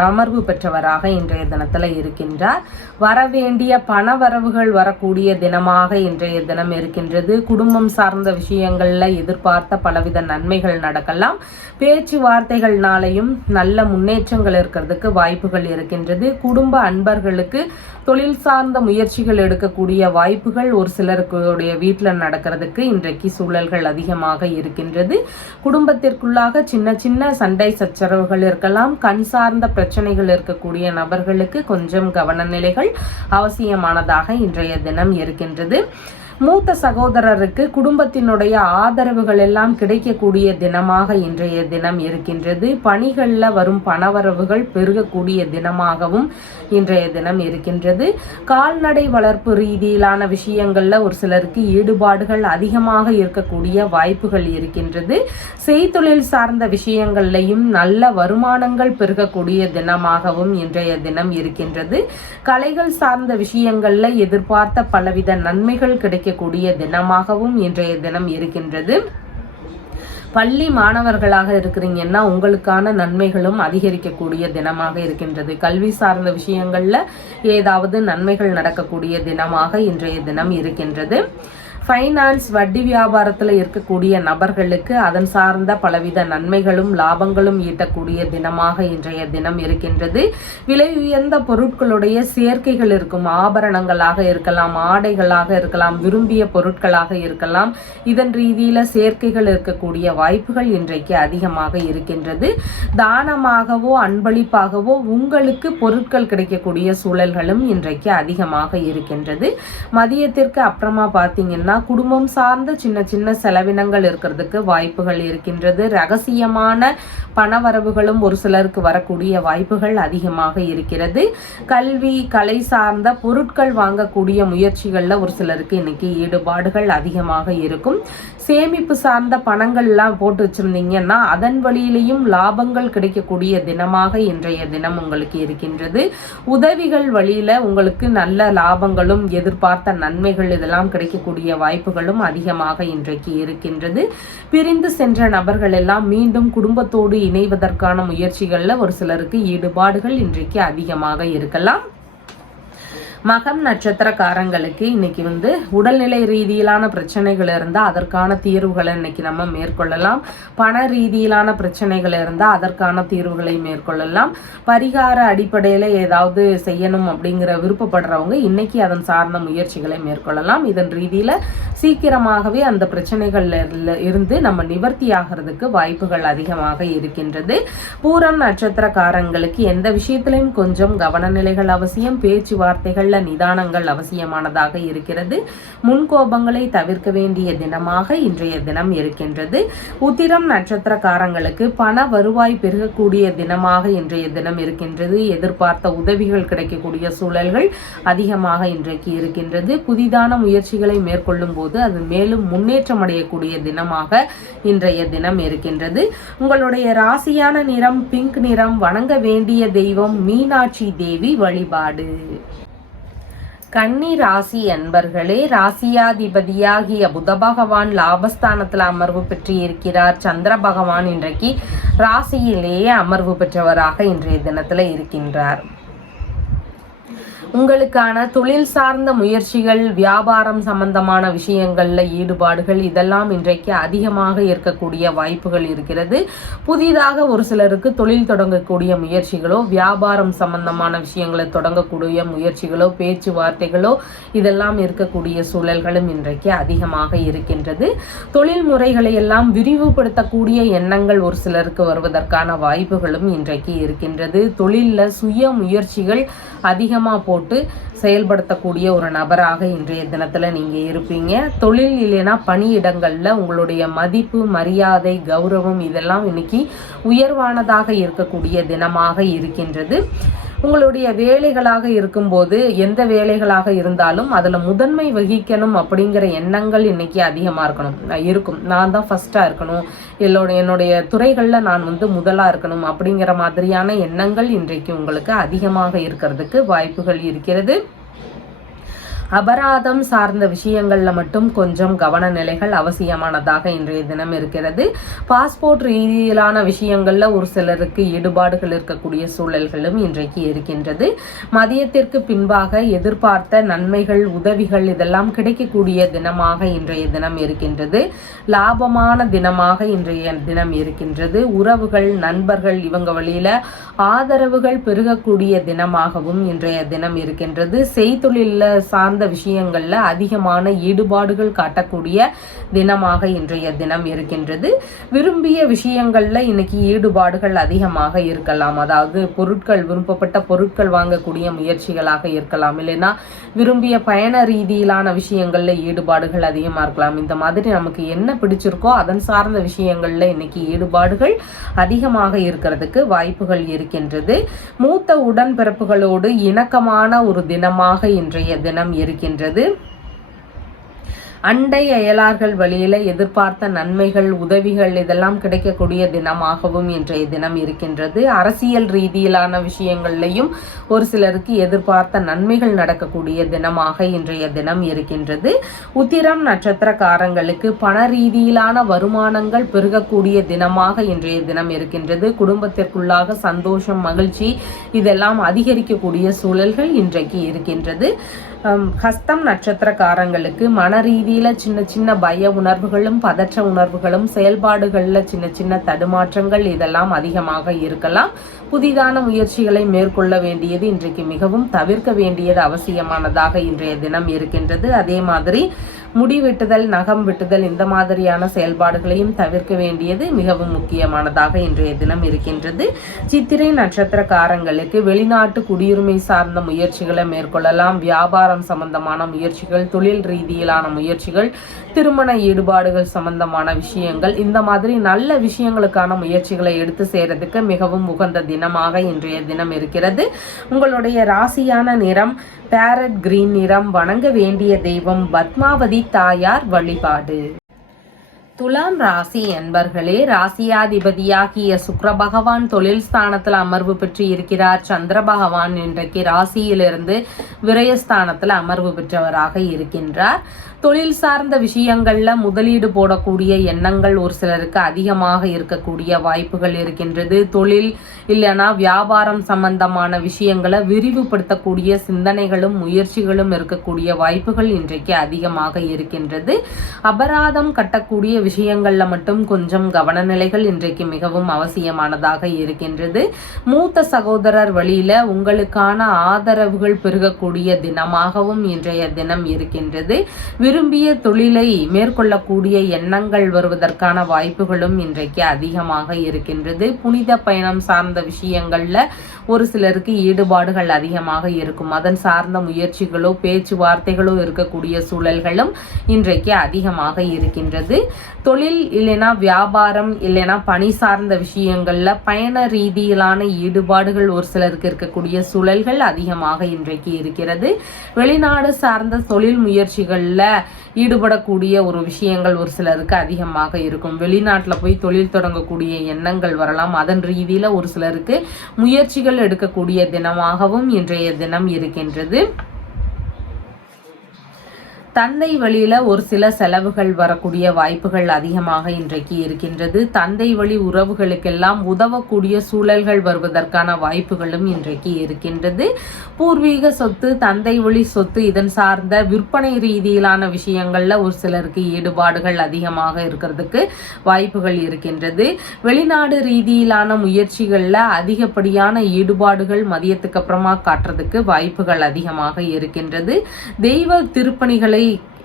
அமர்வு பெற்றவராக இன்றைய தினத்துல இருக்கின்றார். வரவேண்டிய பண வரவுகள் வரக்கூடிய தினமாக இன்றைய தினம் இருக்கின்றது. குடும்பம் சார்ந்த விஷயங்கள்ல எதிர்பார்த்த பலவித நன்மைகள் நடக்கலாம். பேச்சுவார்த்தைகள்னாலையும் நல்ல முன்னேற்றங்கள் இருக்கிறதுக்கு வாய்ப்புகள் இருக்கின்றது. குடும்ப அன்பர்களுக்கு தொழில் சார்ந்த முயற்சிகள் எடுக்கக்கூடிய வாய்ப்புகள் ஒரு சிலருடைய வீட்டில் நடக்கிறதுக்கு இன்றைக்கு சூழல்கள் அதிகமாக இருக்கின்றது. குடும்பத்திற்குள்ளாக சின்ன சின்ன சண்டை சச்சரவுகள் இருக்கலாம். கண் சார்ந்த பிரச்சனைகள் இருக்கக்கூடிய நபர்களுக்கு கொஞ்சம் கவனநிலைகள் அவசியமானதாக இன்றைய தினம் இருக்கின்றது. மூத்த சகோதரருக்கு குடும்பத்தினுடைய ஆதரவுகள் எல்லாம் கிடைக்கக்கூடிய தினமாக இன்றைய தினம் இருக்கின்றது. பணிகளில் வரும் பணவரவுகள் பெருகக்கூடிய தினமாகவும் இன்றைய தினம் இருக்கின்றது. கால்நடை வளர்ப்பு ரீதியிலான விஷயங்கள்ல ஒரு சிலருக்கு ஈடுபாடுகள் அதிகமாக இருக்கக்கூடிய வாய்ப்புகள் இருக்கின்றது. செய்தொழில் சார்ந்த விஷயங்கள்லையும் நல்ல வருமானங்கள் பெருகக்கூடிய தினமாகவும் இன்றைய தினம் இருக்கின்றது. கலைகள் சார்ந்த விஷயங்கள்ல எதிர்பார்த்த பலவித நன்மைகள் கிடைக்கக்கூடிய தினமாகவும் இன்றைய தினம் இருக்கின்றது. பள்ளி மாணவர்களாக இருக்கிறீங்கன்னா உங்களுக்கான நன்மைகளும் அதிகரிக்கக்கூடிய தினமாக இருக்கின்றது. கல்வி சார்ந்த விஷயங்கள்ல ஏதாவது நன்மைகள் நடக்கக்கூடிய தினமாக இன்றைய தினம் இருக்கின்றது. ஃபைனான்ஸ், வட்டி வியாபாரத்தில் இருக்கக்கூடிய நபர்களுக்கு அதன் சார்ந்த பலவித நன்மைகளும் லாபங்களும் ஈட்டக்கூடிய தினமாக இன்றைய தினம் இருக்கின்றது. விலை உயர்ந்த பொருட்களுடைய சேர்க்கைகள் இருக்கும். ஆபரணங்களாக இருக்கலாம், ஆடைகளாக இருக்கலாம், விரும்பிய பொருட்களாக இருக்கலாம். இதன் ரீதியில சேர்க்கைகள் இருக்கக்கூடிய வாய்ப்புகள் இன்றைக்கு அதிகமாக இருக்கின்றது. தானமாகவோ அன்பளிப்பாகவோ உங்களுக்கு பொருட்கள் கிடைக்கக்கூடிய சூழல்களும் இன்றைக்கு அதிகமாக இருக்கின்றது. மதியத்திற்கு அப்புறமா பார்த்தீங்கன்னா குடும்பம் சார்ந்த சின்ன சின்ன செலவினங்கள் இருக்கிறதுக்கு வாய்ப்புகள் இருக்கின்றது. ரகசியமான பணவரவுகளும் ஒரு சிலருக்கு வரக்கூடிய வாய்ப்புகள் அதிகமாக இருக்கிறது. கல்வி, கலை சார்ந்த பொருட்கள் வாங்கக்கூடிய முயற்சிகள்ல ஒரு சிலருக்கு இன்னைக்கு ஈடுபாடுகள் அதிகமாக இருக்கும். சேமிப்பு சார்ந்த பணங்கள்லாம் போட்டு வச்சிருந்தீங்கன்னா அதன் வழியிலையும் லாபங்கள் கிடைக்கக்கூடிய தினமாக இன்றைய தினம் உங்களுக்கு இருக்கின்றது. உதவிகள் வழியில உங்களுக்கு நல்ல லாபங்களும் எதிர்பார்த்த நன்மைகள் இதெல்லாம் கிடைக்கக்கூடிய வாய்ப்புகளும் அதிகமாக இன்றைக்கு இருக்கின்றது. பிரிந்து சென்ற நபர்கள் எல்லாம் மீண்டும் குடும்பத்தோடு இணைவதற்கான முயற்சிகள்ல ஒரு சிலருக்கு ஈடுபாடுகள் இன்றைக்கு அதிகமாக இருக்கலாம். மகம் நட்சத்திரக்காரங்களுக்கு இன்னைக்கு உடல்நிலை ரீதியிலான பிரச்சனைகள் இருந்தால் அதற்கான தீர்வுகளை இன்னைக்கு நம்ம மேற்கொள்ளலாம். பண ரீதியிலான பிரச்சனைகள் இருந்தால் அதற்கான தீர்வுகளை மேற்கொள்ளலாம். பரிகார அடிப்படையில் ஏதாவது செய்யணும் அப்படிங்கிற விருப்பப்படுறவங்க இன்னைக்கு அதன் சார்ந்த முயற்சிகளை மேற்கொள்ளலாம். இதன் ரீதியில சீக்கிரமாகவே அந்த பிரச்சனைகள்ல இருந்து நம்ம நிவர்த்தி ஆகிறதுக்கு வாய்ப்புகள் அதிகமாக இருக்கின்றது. பூரம் நட்சத்திரக்காரங்களுக்கு எந்த விஷயத்திலையும் கொஞ்சம் கவனநிலைகள் அவசியம். பேச்சுவார்த்தைகள்ல நிதானங்கள் அவசியமானதாக இருக்கிறது. முன்கோபங்களை தவிர்க்க வேண்டிய தினமாக இன்றைய தினம் இருக்கின்றது. உத்திரம் நட்சத்திரக்காரங்களுக்கு பண வருவாய் பெருகக்கூடிய தினமாக இன்றைய தினம் இருக்கின்றது. எதிர்பார்த்த உதவிகள் கிடைக்கக்கூடிய சூழல்கள் அதிகமாக இன்றைக்கு இருக்கின்றது. புதிதான முயற்சிகளை மேற்கொள்ளும் போது அது மேலும் முன்னேற்றம் அடையக்கூடிய தினமாக இன்றைய தினம் இருக்கின்றது. உங்களுடைய ராசியான நிறம் பிங்க் நிறம். வணங்க வேண்டிய தெய்வம் மீனாட்சி தேவி வழிபாடு. கன்னி ராசி அன்பர்களே, ராசியாதிபதியாகிய புத பகவான் லாபஸ்தானத்தில் அமர்வு பெற்று இருக்கிறார். சந்திர பகவான் இன்றைக்கு ராசியிலேயே அமர்வு பெற்றவராக இன்றைய தினத்துல இருக்கின்றார். உங்களுக்கான தொழில் சார்ந்த முயற்சிகள், வியாபாரம் சம்பந்தமான விஷயங்கள்ல ஈடுபாடுகள் இதெல்லாம் இன்றைக்கு அதிகமாக இருக்கக்கூடிய வாய்ப்புகள் இருக்கிறது. புதிதாக ஒரு சிலருக்கு தொழில் தொடங்கக்கூடிய முயற்சிகளோ, வியாபாரம் சம்பந்தமான விஷயங்களை தொடங்கக்கூடிய முயற்சிகளோ, பேச்சுவார்த்தைகளோ இதெல்லாம் இருக்கக்கூடிய சூழல்களும் இன்றைக்கு அதிகமாக இருக்கின்றது. தொழில் முறைகளை எல்லாம் விரிவுபடுத்தக்கூடிய எண்ணங்கள் ஒரு சிலருக்கு வருவதற்கான வாய்ப்புகளும் இன்றைக்கு இருக்கின்றது. தொழில்ல சுய முயற்சிகள் அதிகமாக போட்டு செயல்படுத்தக்கூடிய ஒரு நபராக இன்றைய தினத்துல நீங்க இருப்பீங்க. தொழில் இல்லைன்னா பணியிடங்கள்ல உங்களுடைய மதிப்பு, மரியாதை, கௌரவம் இதெல்லாம் இன்னைக்கு உயர்வானதாக இருக்கக்கூடிய தினமாக இருக்கின்றது. உங்களுடைய வேலைகளாக இருக்கும்போது எந்த வேலைகளாக இருந்தாலும் அதுல முதன்மை வகிக்கணும் அப்படிங்கிற எண்ணங்கள் இன்னைக்கு அதிகமா இருக்கும். நான் தான் ஃபர்ஸ்டா இருக்கணும், என்னுடைய துறைகள்ல நான் முதலா இருக்கணும் அப்படிங்கிற மாதிரியான எண்ணங்கள் இன்றைக்கு உங்களுக்கு அதிகமாக இருக்கிறதுக்கு வாய்ப்புகள் இருக்கிறது. அபராதம் சார்ந்த விஷயங்கள்ல மட்டும் கொஞ்சம் கவன நிலைகள் அவசியமானதாக இன்றைய தினம் இருக்கிறது. பாஸ்போர்ட் ரீதியிலான விஷயங்கள்ல ஒரு சிலருக்கு ஈடுபாடுகள் இருக்கக்கூடிய சூழல்களும் இன்றைக்கு இருக்கின்றது. மதியத்திற்கு பின்பாக எதிர்பார்த்த நன்மைகள், உதவிகள் இதெல்லாம் கிடைக்கக்கூடிய தினமாக இன்றைய தினம் இருக்கின்றது. லாபமான தினமாக இன்றைய தினம் இருக்கின்றது. உறவுகள், நண்பர்கள் இவங்க வழியில ஆதரவுகள் பெருகக்கூடிய தினமாகவும் இன்றைய தினம் இருக்கின்றது. செய்தொழில சார்ந்த விஷயங்கள்ல அதிகமான ஈடுபாடுகள் காட்டக்கூடிய தினமாக இன்றைய தினம் இருக்கின்றது. விரும்பிய விஷயங்கள்ல இன்னைக்கு ஈடுபாடுகள் அதிகமாக இருக்கலாம். அதாவது விருப்பப்பட்ட பொருட்கள் வாங்கக்கூடிய முயற்சிகளாக இருக்கலாம், இல்லைன்னா விரும்பிய பயண ரீதியிலான விஷயங்கள்ல ஈடுபாடுகள் அதிகமா இருக்கலாம். இந்த மாதிரி நமக்கு என்ன பிடிச்சிருக்கோ அதன் சார்ந்த விஷயங்கள்ல இன்னைக்கு ஈடுபாடுகள் அதிகமாக இருக்கிறதுக்கு வாய்ப்புகள் இருக்கின்றது. மூத்த உடன்பிறப்புகளோடு இணக்கமான ஒரு தினமாக இன்றைய தினம் இருக்கின்றது. அண்டை அயலார்கள் வழியில எதிர்பார்த்த நன்மைகள், உதவிகள் இதெல்லாம் கிடைக்கக்கூடிய தினமாகவும் இன்றைய தினம் இருக்கின்றது. அரசியல் ரீதியிலான விஷயங்கள்லையும் ஒரு சிலருக்கு எதிர்பார்த்த நன்மைகள் நடக்கக்கூடிய தினமாக இன்றைய தினம் இருக்கின்றது. உத்திரம் நட்சத்திரக்காரங்களுக்கு பண ரீதியிலான வருமானங்கள் பெருகக்கூடிய தினமாக இன்றைய தினம் இருக்கின்றது. குடும்பத்திற்குள்ளாக சந்தோஷம், மகிழ்ச்சி இதெல்லாம் அதிகரிக்கக்கூடிய சூழல்கள் இன்றைக்கு இருக்கின்றது. ஹஸ்தம் நட்சத்திரக்காரங்களுக்கு மன ரீதியில சின்ன சின்ன பய உணர்வுகளும், பதற்ற உணர்வுகளும், செயல்பாடுகள்ல சின்ன சின்ன தடுமாற்றங்கள் இதெல்லாம் அதிகமாக இருக்கலாம். புதிதான முயற்சிகளை மேற்கொள்ள வேண்டியது இன்றைக்கு மிகவும் தவிர்க்க வேண்டியது அவசியமானதாக இன்றைய தினம் இருக்கின்றது. அதே மாதிரி முடி வெட்டுதல், நகம் வெட்டுதல் இந்த மாதிரியான செயல்பாடுகளையும் தவிர்க்க வேண்டியது மிகவும் முக்கியமானதாக இன்றைய தினம் இருக்கின்றது. சித்திரை நட்சத்திரக்காரங்களுக்கு வெளிநாட்டு குடியுரிமை சார்ந்த முயற்சிகளை மேற்கொள்ளலாம். வியாபாரம் சம்பந்தமான முயற்சிகள், தொழில் ரீதியிலான முயற்சிகள், திருமண ஈடுபாடுகள் சம்பந்தமான விஷயங்கள் இந்த மாதிரி நல்ல விஷயங்களுக்கான முயற்சிகளை எடுத்து செய்யறதுக்கு மிகவும் உகந்த தினமாக இன்றைய தினம் இருக்கிறது. உங்களுடைய ராசியான நிறம் பேரட் கிரீன் நிறம். வணங்க வேண்டிய தெய்வம் பத்மாவதி தாயார் வழிபாடு. துலாம் ராசி என்பர்களே, ராசியாதிபதியாகிய சுக்கிர பகவான் தொழில் ஸ்தானத்தில் அமர்வு பெற்று இருக்கிறார். சந்திர பகவான் இன்றைக்கு ராசியிலிருந்து விரயஸ்தானத்தில் அமர்வு பெற்றவராக இருக்கின்றார். தொழில் சார்ந்த விஷயங்கள்ல முதலீடு போடக்கூடிய எண்ணங்கள் ஒரு சிலருக்கு அதிகமாக இருக்கக்கூடிய வாய்ப்புகள் இருக்கின்றது. தொழில் இல்லைன்னா வியாபாரம் சம்பந்தமான விஷயங்களை விரிவுபடுத்தக்கூடிய சிந்தனைகளும் முயற்சிகளும் இருக்கக்கூடிய வாய்ப்புகள் இன்றைக்கு அதிகமாக இருக்கின்றது. அபராதம் கட்டக்கூடிய விஷயங்கள்ல மட்டும் கொஞ்சம் கவனநிலைகள் இன்றைக்கு மிகவும் அவசியமானதாக இருக்கின்றது. மூத்த சகோதரர் வழியில உங்களுக்கான ஆதரவுகள் பெருகக்கூடிய தினமாகவும் இன்றைய தினம் இருக்கின்றது. விரும்பிய தொழிலை மேற்கொள்ளக்கூடிய எண்ணங்கள் வருவதற்கான வாய்ப்புகளும் இன்றைக்கு அதிகமாக இருக்கின்றது. புனித பயணம் சார்ந்த விஷயங்கள்ல ஒரு சிலருக்கு ஈடுபாடுகள் அதிகமாக இருக்கும். அதன் சார்ந்த முயற்சிகளோ பேச்சுவார்த்தைகளோ இருக்கக்கூடிய சூழல்களும் இன்றைக்கு அதிகமாக இருக்கின்றது. தொழில் இல்லைனா வியாபாரம் இல்லைனா பணி சார்ந்த விஷயங்கள்ல பயண ரீதியிலான ஈடுபாடுகள் ஒரு சிலருக்கு இருக்கக்கூடிய சூழல்கள் அதிகமாக இன்றைக்கு இருக்கிறது. வெளிநாடு சார்ந்த தொழில் முயற்சிகள்ல ஈடுபடக்கூடிய ஒரு விஷயங்கள் ஒரு சிலருக்கு அதிகமாக இருக்கும். வெளிநாட்டில் போய் தொழில் தொடங்கக்கூடிய எண்ணங்கள் வரலாம். அதன் ரீதியில ஒரு சிலருக்கு முயற்சிகள் எடுக்கக்கூடிய தினமாகவும் இன்றைய தினம் இருக்கின்றது. தந்தை வழியில ஒரு சில செலவுகள் வரக்கூடிய வாய்ப்புகள் அதிகமாக இன்றைக்கு இருக்கின்றது. தந்தை வழி உறவுகளுக்கெல்லாம் உதவக்கூடிய சூழல்கள் வருவதற்கான வாய்ப்புகளும் இன்றைக்கு இருக்கின்றது. பூர்வீக சொத்து, தந்தை வழி சொத்து, இதன் சார்ந்த விற்பனை ரீதியிலான விஷயங்கள்ல ஒரு சிலருக்கு ஈடுபாடுகள் அதிகமாக இருக்கிறதுக்கு வாய்ப்புகள் இருக்கின்றது. வெளிநாடு ரீதியிலான முயற்சிகள்ல அதிகப்படியான ஈடுபாடுகள் மதியத்துக்கு அப்புறமா காட்டுறதுக்கு வாய்ப்புகள் அதிகமாக இருக்கின்றது. தெய்வ திருப்பணிகளை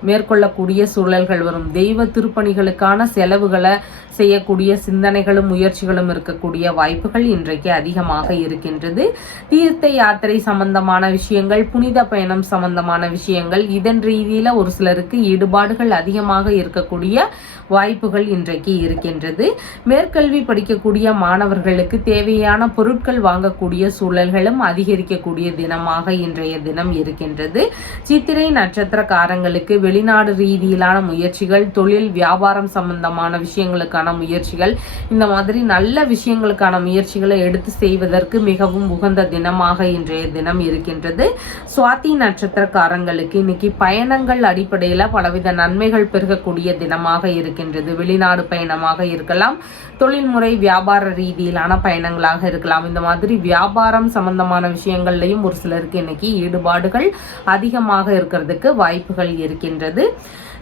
மேற்கொள்ளக்கூடிய சூழல்கள் வரும். தெய்வ திருப்பணிகளுக்கான செலவுகளை செய்யக்கூடிய சிந்தனைகளும் முயற்சிகளும் இருக்கக்கூடிய வாய்ப்புகள் இன்றைக்கு அதிகமாக இருக்கின்றது. தீர்த்த யாத்திரை சம்பந்தமான விஷயங்கள், புனித பயணம் சம்பந்தமான விஷயங்கள், இதன் ரீதியில ஒரு சிலருக்கு ஈடுபாடுகள் அதிகமாக இருக்கக்கூடிய வாய்ப்புகள் இன்றைக்கு இருக்கின்றது. மேற்கல்வி படிக்கக்கூடிய மாணவர்களுக்கு தேவையான பொருட்கள் வாங்கக்கூடிய சூழல்களும் அதிகரிக்கக்கூடிய தினமாக இன்றைய தினம் இருக்கின்றது. சித்திரை நட்சத்திரக்காரங்களுக்கு வெளிநாடு ரீதியிலான முயற்சிகள், தொழில் வியாபாரம் சம்பந்தமான விஷயங்களுக்கான முயற்சிகள், இந்த மாதிரி நல்ல விஷயங்களுக்கான முயற்சிகளை எடுத்து செய்வதற்கு மிகவும் உகந்த தினமாக இன்றைய தினம் இருக்கின்றது. சுவாதி நட்சத்திரக்காரங்களுக்கு இன்னைக்கு பயணங்கள் அடிப்படையில் பலவித நன்மைகள் பெருகக்கூடிய தினமாக இருக்கின்றது. வெளிநாடு பயணமாக இருக்கலாம், தொழில்முறை வியாபார ரீதியிலான பயணங்களாக இருக்கலாம். இந்த மாதிரி வியாபாரம் சம்பந்தமான விஷயங்கள்லையும் ஒரு சிலருக்கு இன்னைக்கு ஈடுபாடுகள் அதிகமாக இருக்கிறதுக்கு வாய்ப்புகள் இருக்கின்றது.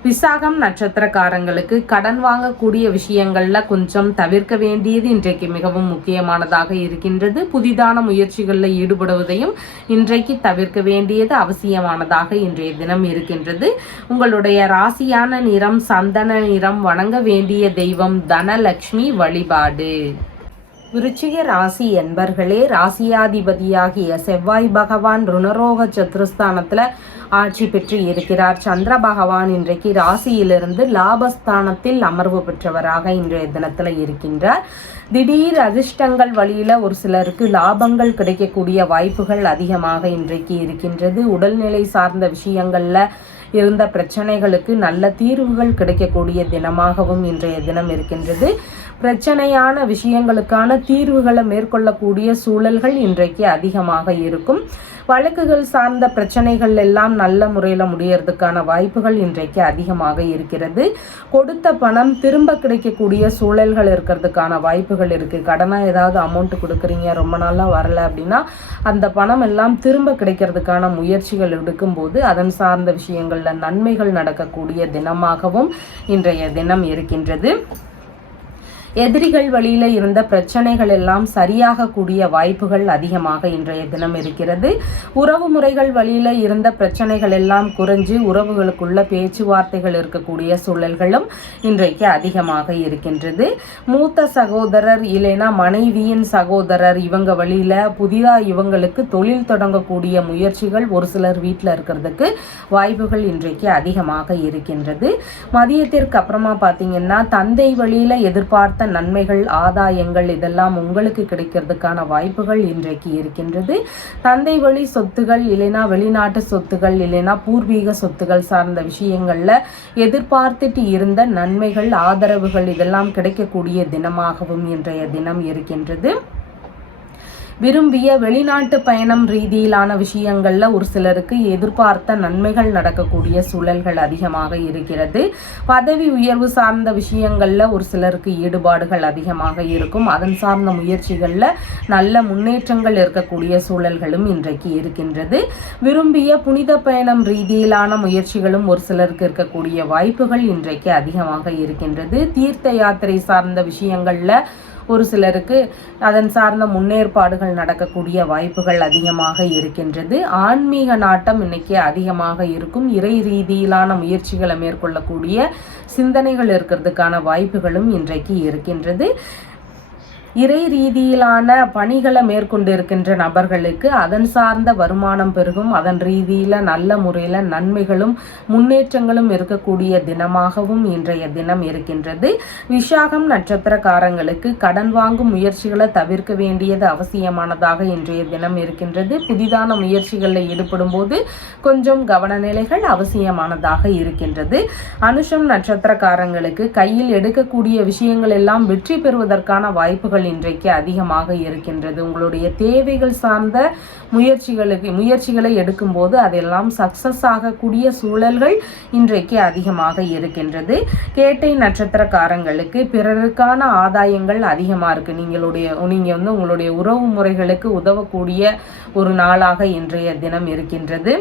விசாகம் நட்சத்திரக்காரங்களுக்கு கடன் வாங்கக்கூடிய விஷயங்கள்ல கொஞ்சம் தவிர்க்க வேண்டியது இன்றைக்கு மிகவும் முக்கியமானதாக இருக்கின்றது. புதிதான முயற்சிகளில் ஈடுபடுவதையும் இன்றைக்கு தவிர்க்க வேண்டியது அவசியமானதாக இன்றைய தினம் இருக்கின்றது. உங்களுடைய ராசியான நிறம் சந்தன நிறம். வணங்க வேண்டிய தெய்வம் தனலட்சுமி வழிபாடு. விருச்சிக ராசி என்பர்களே, ராசியாதிபதியாகிய செவ்வாய் பகவான் ருணரோக சத்துருஸ்தானத்துல ஆட்சி பெற்று இருக்கிறார். சந்திர பகவான் இன்றைக்கு ராசியிலிருந்து லாபஸ்தானத்தில் அமர்வு பெற்றவராக இன்றைய தினத்துல இருக்கின்றார். திடீர் அதிர்ஷ்டங்கள் வழியில ஒரு சிலருக்கு லாபங்கள் கிடைக்கக்கூடிய வாய்ப்புகள் அதிகமாக இன்றைக்கு இருக்கின்றது. உடல்நிலை சார்ந்த விஷயங்கள்ல இருந்த பிரச்சனைகளுக்கு நல்ல தீர்வுகள் கிடைக்கக்கூடிய தினமாகவும் இன்றைய தினம் இருக்கின்றது. பிரச்சனையான விஷயங்களுக்கான தீர்வுகளை மேற்கொள்ளக்கூடிய சூழல்கள் இன்றைக்கு அதிகமாக இருக்கும். வழக்குகள் சார்ந்த பிரச்சனைகள் எல்லாம் நல்ல முறையில் முடியறதுக்கான வாய்ப்புகள் இன்றைக்கு அதிகமாக இருக்கிறது. கொடுத்த பணம் திரும்ப கிடைக்கக்கூடிய சூழல்கள் இருக்கிறதுக்கான வாய்ப்புகள் இருக்குது. கடனாக ஏதாவது அமௌண்ட் கொடுக்குறீங்க, ரொம்ப நாளாக வரல அப்படின்னா அந்த பணம் எல்லாம் திரும்ப கிடைக்கிறதுக்கான முயற்சிகள் எடுக்கும்போது அதன் சார்ந்த விஷயங்களில் நன்மைகள் நடக்கக்கூடிய தினமாகவும் இன்றைய தினம் இருக்கின்றது. எதிரிகள் வழியில இருந்த பிரச்சனைகள் எல்லாம் சரியாக கூடிய வாய்ப்புகள் அதிகமாக இன்றைய தினம் இருக்கிறது. உறவு முறைகள் வழியில இருந்த பிரச்சனைகள் எல்லாம் குறைஞ்சு உறவுகளுக்குள்ள பேச்சுவார்த்தைகள் இருக்கக்கூடிய சூழல்களும் இன்றைக்கு அதிகமாக இருக்கின்றது. மூத்த சகோதரர் இல்லைனா மனைவியின் சகோதரர் இவங்க வழியில புதிதா இவங்களுக்கு தொழில் தொடங்கக்கூடிய முயற்சிகள் ஒரு சிலர் வீட்டில் இருக்கிறதுக்கு வாய்ப்புகள் இன்றைக்கு அதிகமாக இருக்கின்றது. மதியத்திற்கு அப்புறமா பார்த்தீங்கன்னா தந்தை வழியில எதிர்பார்த்த நன்மைகள், ஆதாயங்கள் இதெல்லாம் உங்களுக்கு கிடைக்கிறதுக்கான வாய்ப்புகள் இன்றைக்கு இருக்கின்றது. தந்தை வழி சொத்துகள் இல்லைனா வெளிநாட்டு சொத்துகள் இல்லைனா பூர்வீக சொத்துகள் சார்ந்த விஷயங்கள்ல எதிர்பார்த்துட்டு இருந்த நன்மைகள், ஆதரவுகள் இதெல்லாம் கிடைக்கக்கூடிய தினமாகவும் இன்றைய தினம் இருக்கின்றது. விரும்பிய வெளிநாட்டு பயணம் ரீதியிலான விஷயங்கள்ல ஒரு சிலருக்கு எதிர்பார்த்த நன்மைகள் நடக்கக்கூடிய சூழல்கள் அதிகமாக இருக்கிறது. பதவி உயர்வு சார்ந்த விஷயங்கள்ல ஒரு சிலருக்கு ஈடுபாடுகள் அதிகமாக இருக்கும். அதன் சார்ந்த முயற்சிகள்ல நல்ல முன்னேற்றங்கள் இருக்கக்கூடிய சூழல்களும் இன்றைக்கு இருக்கின்றது. விரும்பிய புனித பயணம் ரீதியிலான முயற்சிகளும் ஒரு சிலருக்கு இருக்கக்கூடிய வாய்ப்புகள் இன்றைக்கு அதிகமாக இருக்கின்றது. தீர்த்த யாத்திரை சார்ந்த விஷயங்கள்ல ஒரு சிலருக்கு அதன் சார்ந்த முன்னேற்பாடுகள் நடக்கக்கூடிய வாய்ப்புகள் அதிகமாக இருக்கின்றது. ஆன்மீக நாட்டம் இன்னைக்கு அதிகமாக இருக்கும். இறை ரீதியிலான முயற்சிகளை மேற்கொள்ளக்கூடிய சிந்தனைகள் இருக்கிறதுக்கான வாய்ப்புகளும் இன்றைக்கு இருக்கின்றது. இறை ரீதியிலான பணிகளை மேற்கொண்டிருக்கின்ற நபர்களுக்கு அதன் சார்ந்த வருமானம் பெருகும். அதன் ரீதியில் நல்ல முறையில் நன்மைகளும் முன்னேற்றங்களும் இருக்கக்கூடிய தினமாகவும் இன்றைய தினம் இருக்கின்றது. விசாகம் நட்சத்திரக்காரங்களுக்கு கடன் வாங்கும் முயற்சிகளை தவிர்க்க வேண்டியது அவசியமானதாக இன்றைய தினம் இருக்கின்றது. புதிதான முயற்சிகளில் ஈடுபடும் போது கொஞ்சம் கவனநிலைகள் அவசியமானதாக இருக்கின்றது. அனுஷம் நட்சத்திரக்காரங்களுக்கு கையில் எடுக்கக்கூடிய விஷயங்கள் எல்லாம் வெற்றி பெறுவதற்கான வாய்ப்புகள் இன்றைக்கு அதிகமாக இருக்கின்றது. உங்களுடைய தேவைகள் சார்ந்த முயற்சிகளை எடுக்கும்போது அதெல்லாம் சக்சஸ் ஆகக்கூடிய சூழல்கள் இன்றைக்கு அதிகமாக இருக்கின்றது. கேட்டை நட்சத்திரக்காரங்களுக்கு பிறருக்கான ஆதாயங்கள் அதிகமாக இருக்கு. நீங்க உங்களுடைய உறவு முறைகளுக்கு உதவக்கூடிய ஒரு நாளாக இன்றைய தினம் இருக்கின்றது.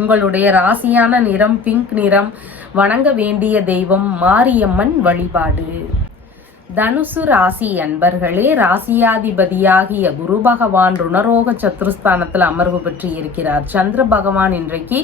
உங்களுடைய ராசியான நிறம் பிங்க் நிறம். வணங்க வேண்டிய தெய்வம் மாரியம்மன் வழிபாடு. தனுசு ராசி அன்பர்களே, ராசியாதிபதியாகிய குரு பகவான் ருணரோக சத்துருஸ்தானத்தில் அமர்வு பெற்று இருக்கிறார். சந்திர பகவான் இன்றைக்கு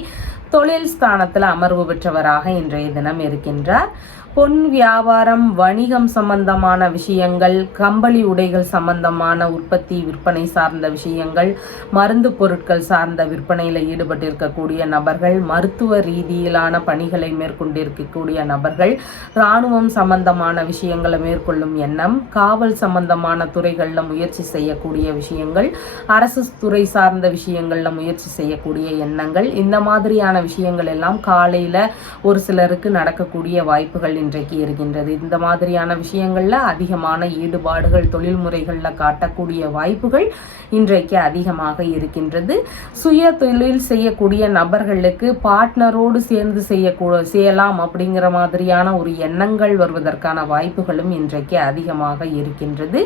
தொழில் ஸ்தானத்தில் அமர்வு பெற்றவராக இன்றைய தினம் இருக்கின்றார். பொன் வியாபாரம், வணிகம் சம்பந்தமான விஷயங்கள், கம்பளி உடைகள் சம்பந்தமான உற்பத்தி விற்பனை சார்ந்த விஷயங்கள், மருந்து பொருட்கள் சார்ந்த விற்பனையில் ஈடுபட்டிருக்கக்கூடிய நபர்கள், மருத்துவ ரீதியிலான பணிகளை மேற்கொண்டிருக்கக்கூடிய நபர்கள், இராணுவம் சம்பந்தமான விஷயங்களை மேற்கொள்ளும் எண்ணம், காவல் சம்பந்தமான துறைகளில் முயற்சி செய்யக்கூடிய விஷயங்கள், அரசு துறை சார்ந்த விஷயங்களில் முயற்சி செய்யக்கூடிய எண்ணங்கள், இந்த மாதிரியான விஷயங்கள் எல்லாம் காலையில் ஒரு சிலருக்கு நடக்கக்கூடிய வாய்ப்புகள் இன்றைக்கு இருக்கின்றது. இந்த மாதிரியான விஷயங்கள்ல அதிகமான ஈடுபாடுகள் தொழில் முறைகளில் காட்டக்கூடிய வாய்ப்புகள் இன்றைக்கு அதிகமாக இருக்கின்றது. சுய தொழில் செய்யக்கூடிய நபர்களுக்கு பார்ட்னரோடு சேர்ந்து செய்யலாம் அப்படிங்கிற மாதிரியான ஒரு எண்ணங்கள் வருவதற்கான வாய்ப்புகளும் இன்றைக்கு அதிகமாக இருக்கின்றது.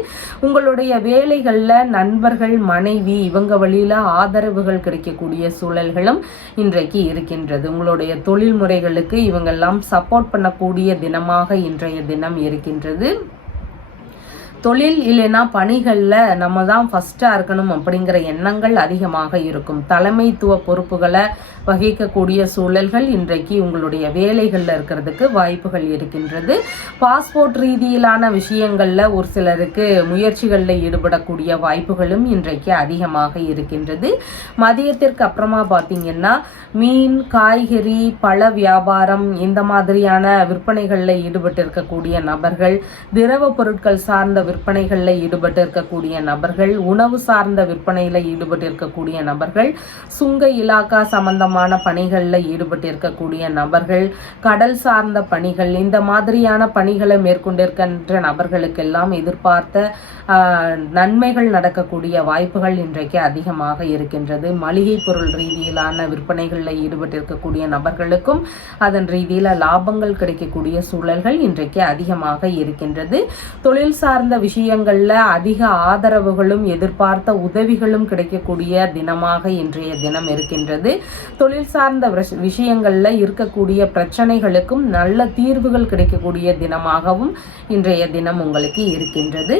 உங்களுடைய வேலைகளில் நண்பர்கள், மனைவி இவங்க வழியில ஆதரவுகள் கிடைக்கக்கூடிய சூழல்களும் இன்றைக்கு இருக்கின்றது. உங்களுடைய தொழில் முறைகளுக்கு இவங்கெல்லாம் சப்போர்ட் பண்ணக்கூடிய தினமாக இன்றைய தினம் இருக்கின்றது. தொழில் இல்லைன்னா பணிகளில் நம்ம தான் ஃபஸ்ட்டாக இருக்கணும் அப்படிங்கிற எண்ணங்கள் அதிகமாக இருக்கும். தலைமைத்துவ பொறுப்புகளை வகிக்கக்கூடிய சூழல்கள் இன்றைக்கு உங்களுடைய வேலைகளில் இருக்கிறதுக்கு வாய்ப்புகள் இருக்கின்றது. பாஸ்போர்ட் ரீதியிலான விஷயங்களில் ஒரு சிலருக்கு முயற்சிகளில் ஈடுபடக்கூடிய வாய்ப்புகளும் இன்றைக்கு அதிகமாக இருக்கின்றது. மதியத்திற்கு அப்புறமா பார்த்தீங்கன்னா மீன், காய்கறி, பழ வியாபாரம் இந்த மாதிரியான விற்பனைகளில் ஈடுபட்டு இருக்கக்கூடிய நபர்கள், திரவ பொருட்கள் சார்ந்த விற்பனைகளில் ஈடுபட்டு இருக்கக்கூடிய நபர்கள், உணவு சார்ந்த விற்பனையில் ஈடுபட்டு இருக்கக்கூடிய நபர்கள், சுங்க இலாக்கா சம்பந்தமான பணிகளில் ஈடுபட்டு இருக்கக்கூடிய நபர்கள், கடல் சார்ந்த பணிகள், இந்த மாதிரியான பணிகளை மேற்கொண்டிருக்கின்ற நபர்களுக்கெல்லாம் எதிர்பார்த்த நன்மைகள் நடக்கக்கூடிய வாய்ப்புகள் இன்றைக்கு அதிகமாக இருக்கின்றது. மளிகை பொருள் ரீதியிலான விற்பனைகளில் ஈடுபட்டு இருக்கக்கூடிய நபர்களுக்கும் அதன் ரீதியில் லாபங்கள் கிடைக்கக்கூடிய சூழல்கள் இன்றைக்கு அதிகமாக இருக்கின்றது. தொழில் சார்ந்த விஷயங்கள்ல அதிக ஆதரவுகளும் எதிர்பார்த்த உதவிகளும் கிடைக்கக்கூடிய தினமாக இன்றைய தினம் இருக்கின்றது. தொழில் சார்ந்த விஷயங்கள்ல இருக்கக்கூடிய பிரச்சனைகளுக்கும் நல்ல தீர்வுகள் கிடைக்கக்கூடிய தினமாகவும் இன்றைய தினம் உங்களுக்கு இருக்கின்றது.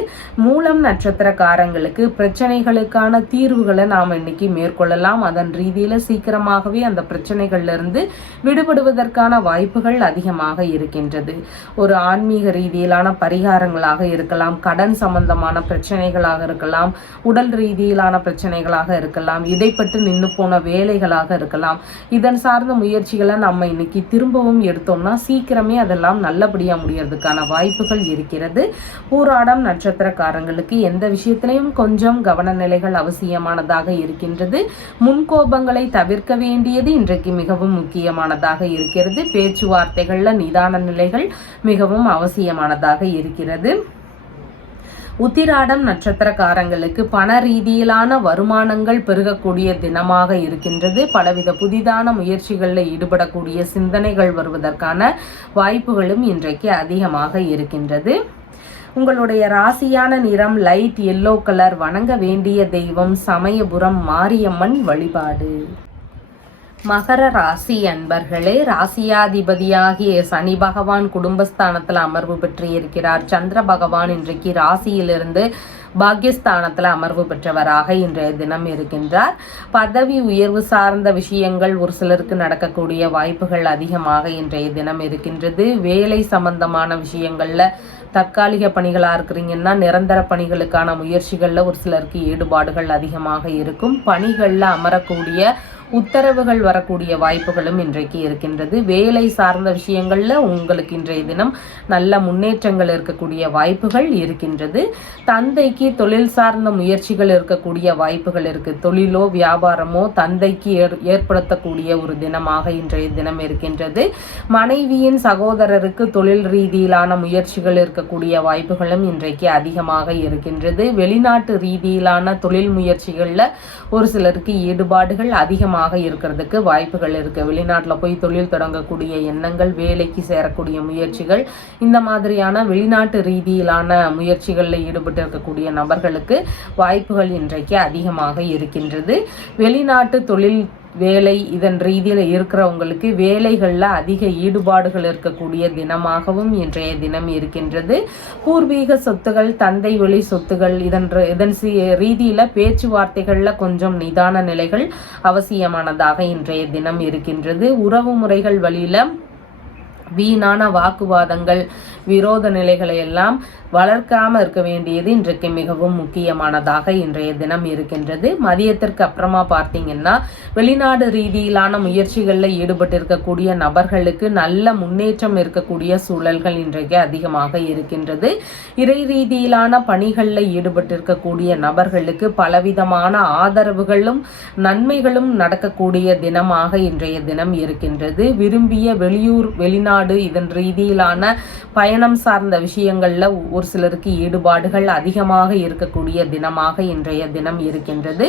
மூலம் நட்சத்திரக்காரங்களுக்கு பிரச்சனைகளுக்கான தீர்வுகளை நாம் இன்னைக்கு மேற்கொள்ளலாம். அதன் ரீதியில சீக்கிரமாகவே அந்த பிரச்சனைகள்ல இருந்து விடுபடுவதற்கான வாய்ப்புகள் அதிகமாக இருக்கின்றது. ஒரு ஆன்மீக ரீதியிலான பரிகாரங்களாக இருக்கலாம், கடன் சம்பந்தமான பிரச்சனைகளாக இருக்கலாம், உடல் ரீதியிலான பிரச்சனைகளாக இருக்கலாம், இடைப்பட்டு நின்று போன வேலைகளாக இருக்கலாம். இதன் சார்ந்த முயற்சிகளை நம்ம இன்னைக்கு திரும்பவும் எடுத்தோம்னா சீக்கிரமே அதெல்லாம் நல்லபடியா முடியறதுக்கான வாய்ப்புகள் இருக்கிறது. பூராடம் நட்சத்திரக்காரங்களுக்கு எந்த விஷயத்திலையும் கொஞ்சம் கவனநிலைகள் அவசியமானதாக இருக்கின்றது. முன்கோபங்களை தவிர்க்க வேண்டியது இன்றைக்கு மிகவும் முக்கியமானதாக இருக்கிறது. பேச்சுவார்த்தைகள்ல நிதான நிலைகள் மிகவும் அவசியமானதாக இருக்கிறது. உத்திராடம் நட்சத்திரக்காரங்களுக்கு பண ரீதியிலான வருமானங்கள் பெருகக்கூடிய தினமாக இருக்கின்றது. பலவித புதிதான முயற்சிகளில் ஈடுபடக்கூடிய சிந்தனைகள் வருவதற்கான வாய்ப்புகளும் இன்றைக்கு அதிகமாக இருக்கின்றது. உங்களுடைய ராசியான நிறம் லைட் எல்லோ கலர். வணங்க வேண்டிய தெய்வம் சமயபுரம் மாரியம்மன் வழிபாடு. மகர ராசி அன்பர்களே, ராசியாதிபதியாகிய சனி பகவான் குடும்பஸ்தானத்தில் அமர்வு பெற்று இருக்கிறார். சந்திர பகவான் இன்றைக்கு ராசியிலிருந்து பாக்யஸ்தானத்தில் அமர்வு பெற்றவராக இன்றைய தினம் இருக்கின்றார். பதவி உயர்வு சார்ந்த விஷயங்கள் ஒரு சிலருக்கு நடக்கக்கூடிய வாய்ப்புகள் அதிகமாக இன்றைய தினம் இருக்கின்றது. வேலை சம்பந்தமான விஷயங்கள்ல தற்காலிக பணிகளாக இருக்கிறீங்கன்னா நிரந்தர பணிகளுக்கான முயற்சிகளில் ஒரு சிலருக்கு ஈடுபாடுகள் அதிகமாக இருக்கும். பணிகளில் அமரக்கூடிய உத்தரவுகள் வரக்கூடிய வாய்ப்புகளும் இன்றைக்கு இருக்கின்றது. வேலை சார்ந்த விஷயங்கள்ல உங்களுக்கு இன்றைய தினம் நல்ல முன்னேற்றங்கள் இருக்கக்கூடிய வாய்ப்புகள் இருக்கின்றது. தந்தைக்கு தொழில் சார்ந்த முயற்சிகள் இருக்கக்கூடிய வாய்ப்புகள் இருக்கு. தொழிலோ வியாபாரமோ தந்தைக்கு ஏற்படுத்தக்கூடிய ஒரு தினமாக இன்றைய தினம் இருக்கின்றது. மனைவியின் சகோதரருக்கு தொழில் ரீதியிலான முயற்சிகள் இருக்கக்கூடிய வாய்ப்புகளும் இன்றைக்கு அதிகமாக இருக்கின்றது. வெளிநாட்டு ரீதியிலான தொழில் முயற்சிகள்ல ஒரு சிலருக்கு ஈடுபாடுகள் அதிகமாக இருக்கிறதுக்கு வாய்ப்புகள் இருக்கு. வெளிநாட்டில் போய் தொழில் தொடங்கக்கூடிய எண்ணங்கள், வேலைக்கு சேரக்கூடிய முயற்சிகள், இந்த மாதிரியான வெளிநாட்டு ரீதியிலான முயற்சிகளில் ஈடுபட்டு இருக்கக்கூடிய நபர்களுக்கு வாய்ப்புகள் இன்றைக்கு அதிகமாக இருக்கின்றது. வெளிநாட்டு தொழில் வேலை இதன் ரீதியில் இருக்கிறவங்களுக்கு வேலைகளில் அதிக ஈடுபாடுகள் இருக்கக்கூடிய தினமாகவும் இன்றைய தினம் இருக்கின்றது. பூர்வீக சொத்துகள், தந்தை வழி சொத்துகள் இதன் ரீதியில் பேச்சுவார்த்தைகளில் கொஞ்சம் நிதான நிலைகள் அவசியமானதாக இன்றைய தினம் இருக்கின்றது. உறவு முறைகள் வழியில் வீணான வாக்குவாதங்கள், விரோத நிலைகளை எல்லாம் வளர்க்காம இருக்க வேண்டியது இன்றைக்கு மிகவும் முக்கியமானதாக இன்றைய தினம் இருக்கின்றது. மதியத்திற்கு அப்புறமா பார்த்தீங்கன்னா வெளிநாடு ரீதியிலான முயற்சிகளில் ஈடுபட்டு இருக்கக்கூடிய நபர்களுக்கு நல்ல முன்னேற்றம் இருக்கக்கூடிய சூழல்கள் இன்றைக்கு அதிகமாக இருக்கின்றது. இறை ரீதியிலான பணிகளில் ஈடுபட்டு இருக்கக்கூடிய நபர்களுக்கு பலவிதமான ஆதரவுகளும் நன்மைகளும் நடக்கக்கூடிய தினமாக இன்றைய தினம் இருக்கின்றது. விரும்பிய வெளியூர் வெளிநாடு இதன் ரீதியிலான பயணம் சார்ந்த விஷயங்கள்ல ஒரு சிலருக்கு ஈடுபாடுகள் அதிகமாக இருக்கக்கூடிய தினமாக இன்றைய தினம் இருக்கின்றது.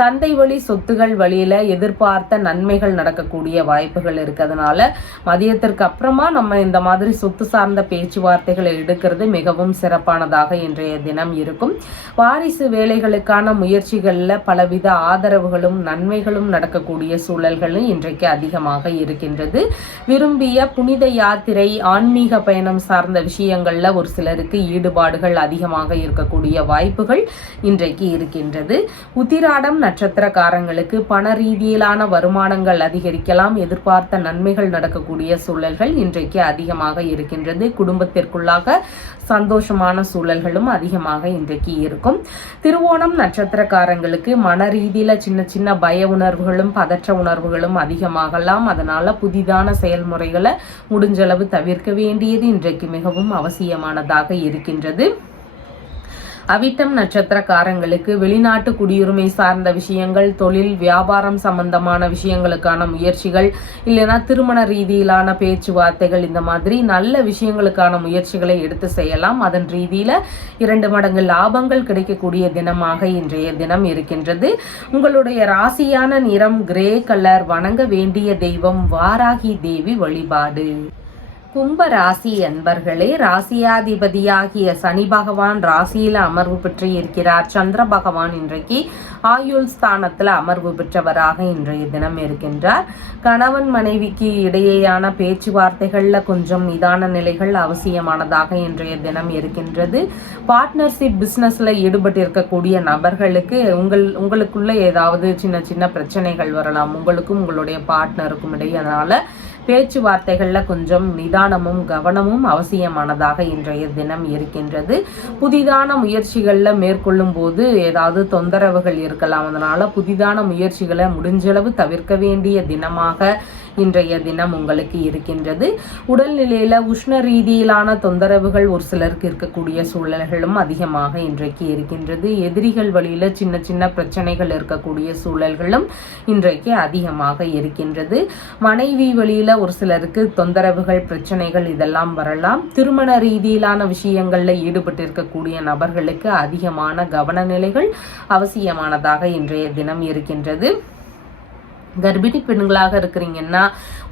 தந்தை வழி சொத்துகள் வழியில எதிர்பார்த்த நன்மைகள் நடக்கக்கூடிய வாய்ப்புகள் இருக்கிறதுனால மதியத்திற்கு அப்புறமா நம்ம இந்த மாதிரி சொத்து சார்ந்த பேச்சுவார்த்தைகளை எடுக்கிறது மிகவும் சிறப்பானதாக இன்றைய தினம் இருக்கும். வாரிசு வேலைகளுக்கான முயற்சிகள்ல பலவித ஆதரவுகளும் நன்மைகளும் நடக்கக்கூடிய சூழல்களும் இன்றைக்கு அதிகமாக இருக்கின்றது. விரும்பிய புனித யாத்திரை, ஆன்மீக பயணம் சார்ந்த விஷயங்கள்ல ஒரு சிலருக்கு ஈடுபாடுகள் அதிகமாக இருக்கக்கூடிய வாய்ப்புகள் இன்றைக்கு இருக்கின்றது. உத்திராடம் நட்சத்திரக்காரங்களுக்கு பண ரீதியிலான வருமானங்கள் அதிகரிக்கலாம். எதிர்பார்த்த நன்மைகள் நடக்கக்கூடிய சூழல்கள் இன்றைக்கு அதிகமாக இருக்கின்றது. குடும்பத்திற்குள்ளாக சந்தோஷமான சூழல்களும் அதிகமாக இன்றைக்கு இருக்கும். திருவோணம் நட்சத்திரக்காரங்களுக்கு மன ரீதியில சின்ன சின்ன பய உணர்வுகளும் பதற்ற உணர்வுகளும் அதிகமாகலாம். அதனால புதிதான செயல்முறைகளை முடிஞ்சளவு தவிர்க்க வேண்டியது இன்றைக்கு மிகவும் அவசியமானதாக இருக்கின்றது. அவிட்டம் நட்சத்திரக்காரங்களுக்கு வெளிநாட்டு குடியுரிமை சார்ந்த விஷயங்கள், தொழில் வியாபாரம் சம்பந்தமான விஷயங்களுக்கான முயற்சிகள், இல்லைன்னா திருமண ரீதியிலான பேச்சுவார்த்தைகள், இந்த மாதிரி நல்ல விஷயங்களுக்கான முயற்சிகளை எடுத்து செய்யலாம். அதன் ரீதியில 2 மடங்கு லாபங்கள் கிடைக்கக்கூடிய தினமாக இன்றைய தினம் இருக்கின்றது. உங்களுடைய ராசியான நிறம் கிரே கலர். வணங்க வேண்டிய தெய்வம் வாராகி தேவி வழிபாடு. கும்ப ராசி அன்பர்களே, ராசியாதிபதியாகிய சனி பகவான் ராசியில அமர்வு பெற்று இருக்கிறார். சந்திர பகவான் இன்றைக்கு ஆயுள் ஸ்தானத்துல அமர்வு பெற்றவராக இன்றைய தினம் இருக்கின்றார். கணவன் மனைவிக்கு இடையேயான பேச்சுவார்த்தைகள்ல கொஞ்சம் நிதான நிலைகள் அவசியமானதாக இன்றைய தினம் இருக்கின்றது. பார்ட்னர்ஷிப் பிசினஸ்ல ஈடுபட்டு இருக்கக்கூடிய நபர்களுக்கு உங்களுக்குள்ள ஏதாவது சின்ன சின்ன பிரச்சனைகள் வரலாம். உங்களுக்கும் உங்களுடைய பார்ட்னருக்கும் இடையே. அதனால பேச்சுவார்த்தைகள்ல கொஞ்சம் நிதானமும் கவனமும் அவசியமானதாக இன்றைய தினம் இருக்கின்றது. புதிதான முயற்சிகள்ல மேற்கொள்ளும் போது ஏதாவது தொந்தரவுகள் இருக்கலாம். அதனால புதிதான முயற்சிகளை முடிஞ்சளவு தவிர்க்க வேண்டிய தினமாக இன்றைய தினம் உங்களுக்கு இருக்கின்றது. உடல்நிலையில உஷ்ண ரீதியிலான தொந்தரவுகள் ஒரு சிலருக்கு இருக்கக்கூடிய சூழல்களும் அதிகமாக இன்றைக்கு இருக்கின்றது. எதிரிகள் வழியில சின்ன சின்ன பிரச்சனைகள் இருக்கக்கூடிய சூழல்களும் இன்றைக்கு அதிகமாக இருக்கின்றது. மனைவி வழியில ஒரு சிலருக்கு தொந்தரவுகள், பிரச்சனைகள் இதெல்லாம் வரலாம். திருமண ரீதியிலான விஷயங்கள்ல ஈடுபட்டு இருக்கக்கூடிய நபர்களுக்கு அதிகமான கவனநிலைகள் அவசியமானதாக இன்றைய தினம் இருக்கின்றது. கர்ப்பிணி பெண்களாக இருக்கிறீங்கன்னா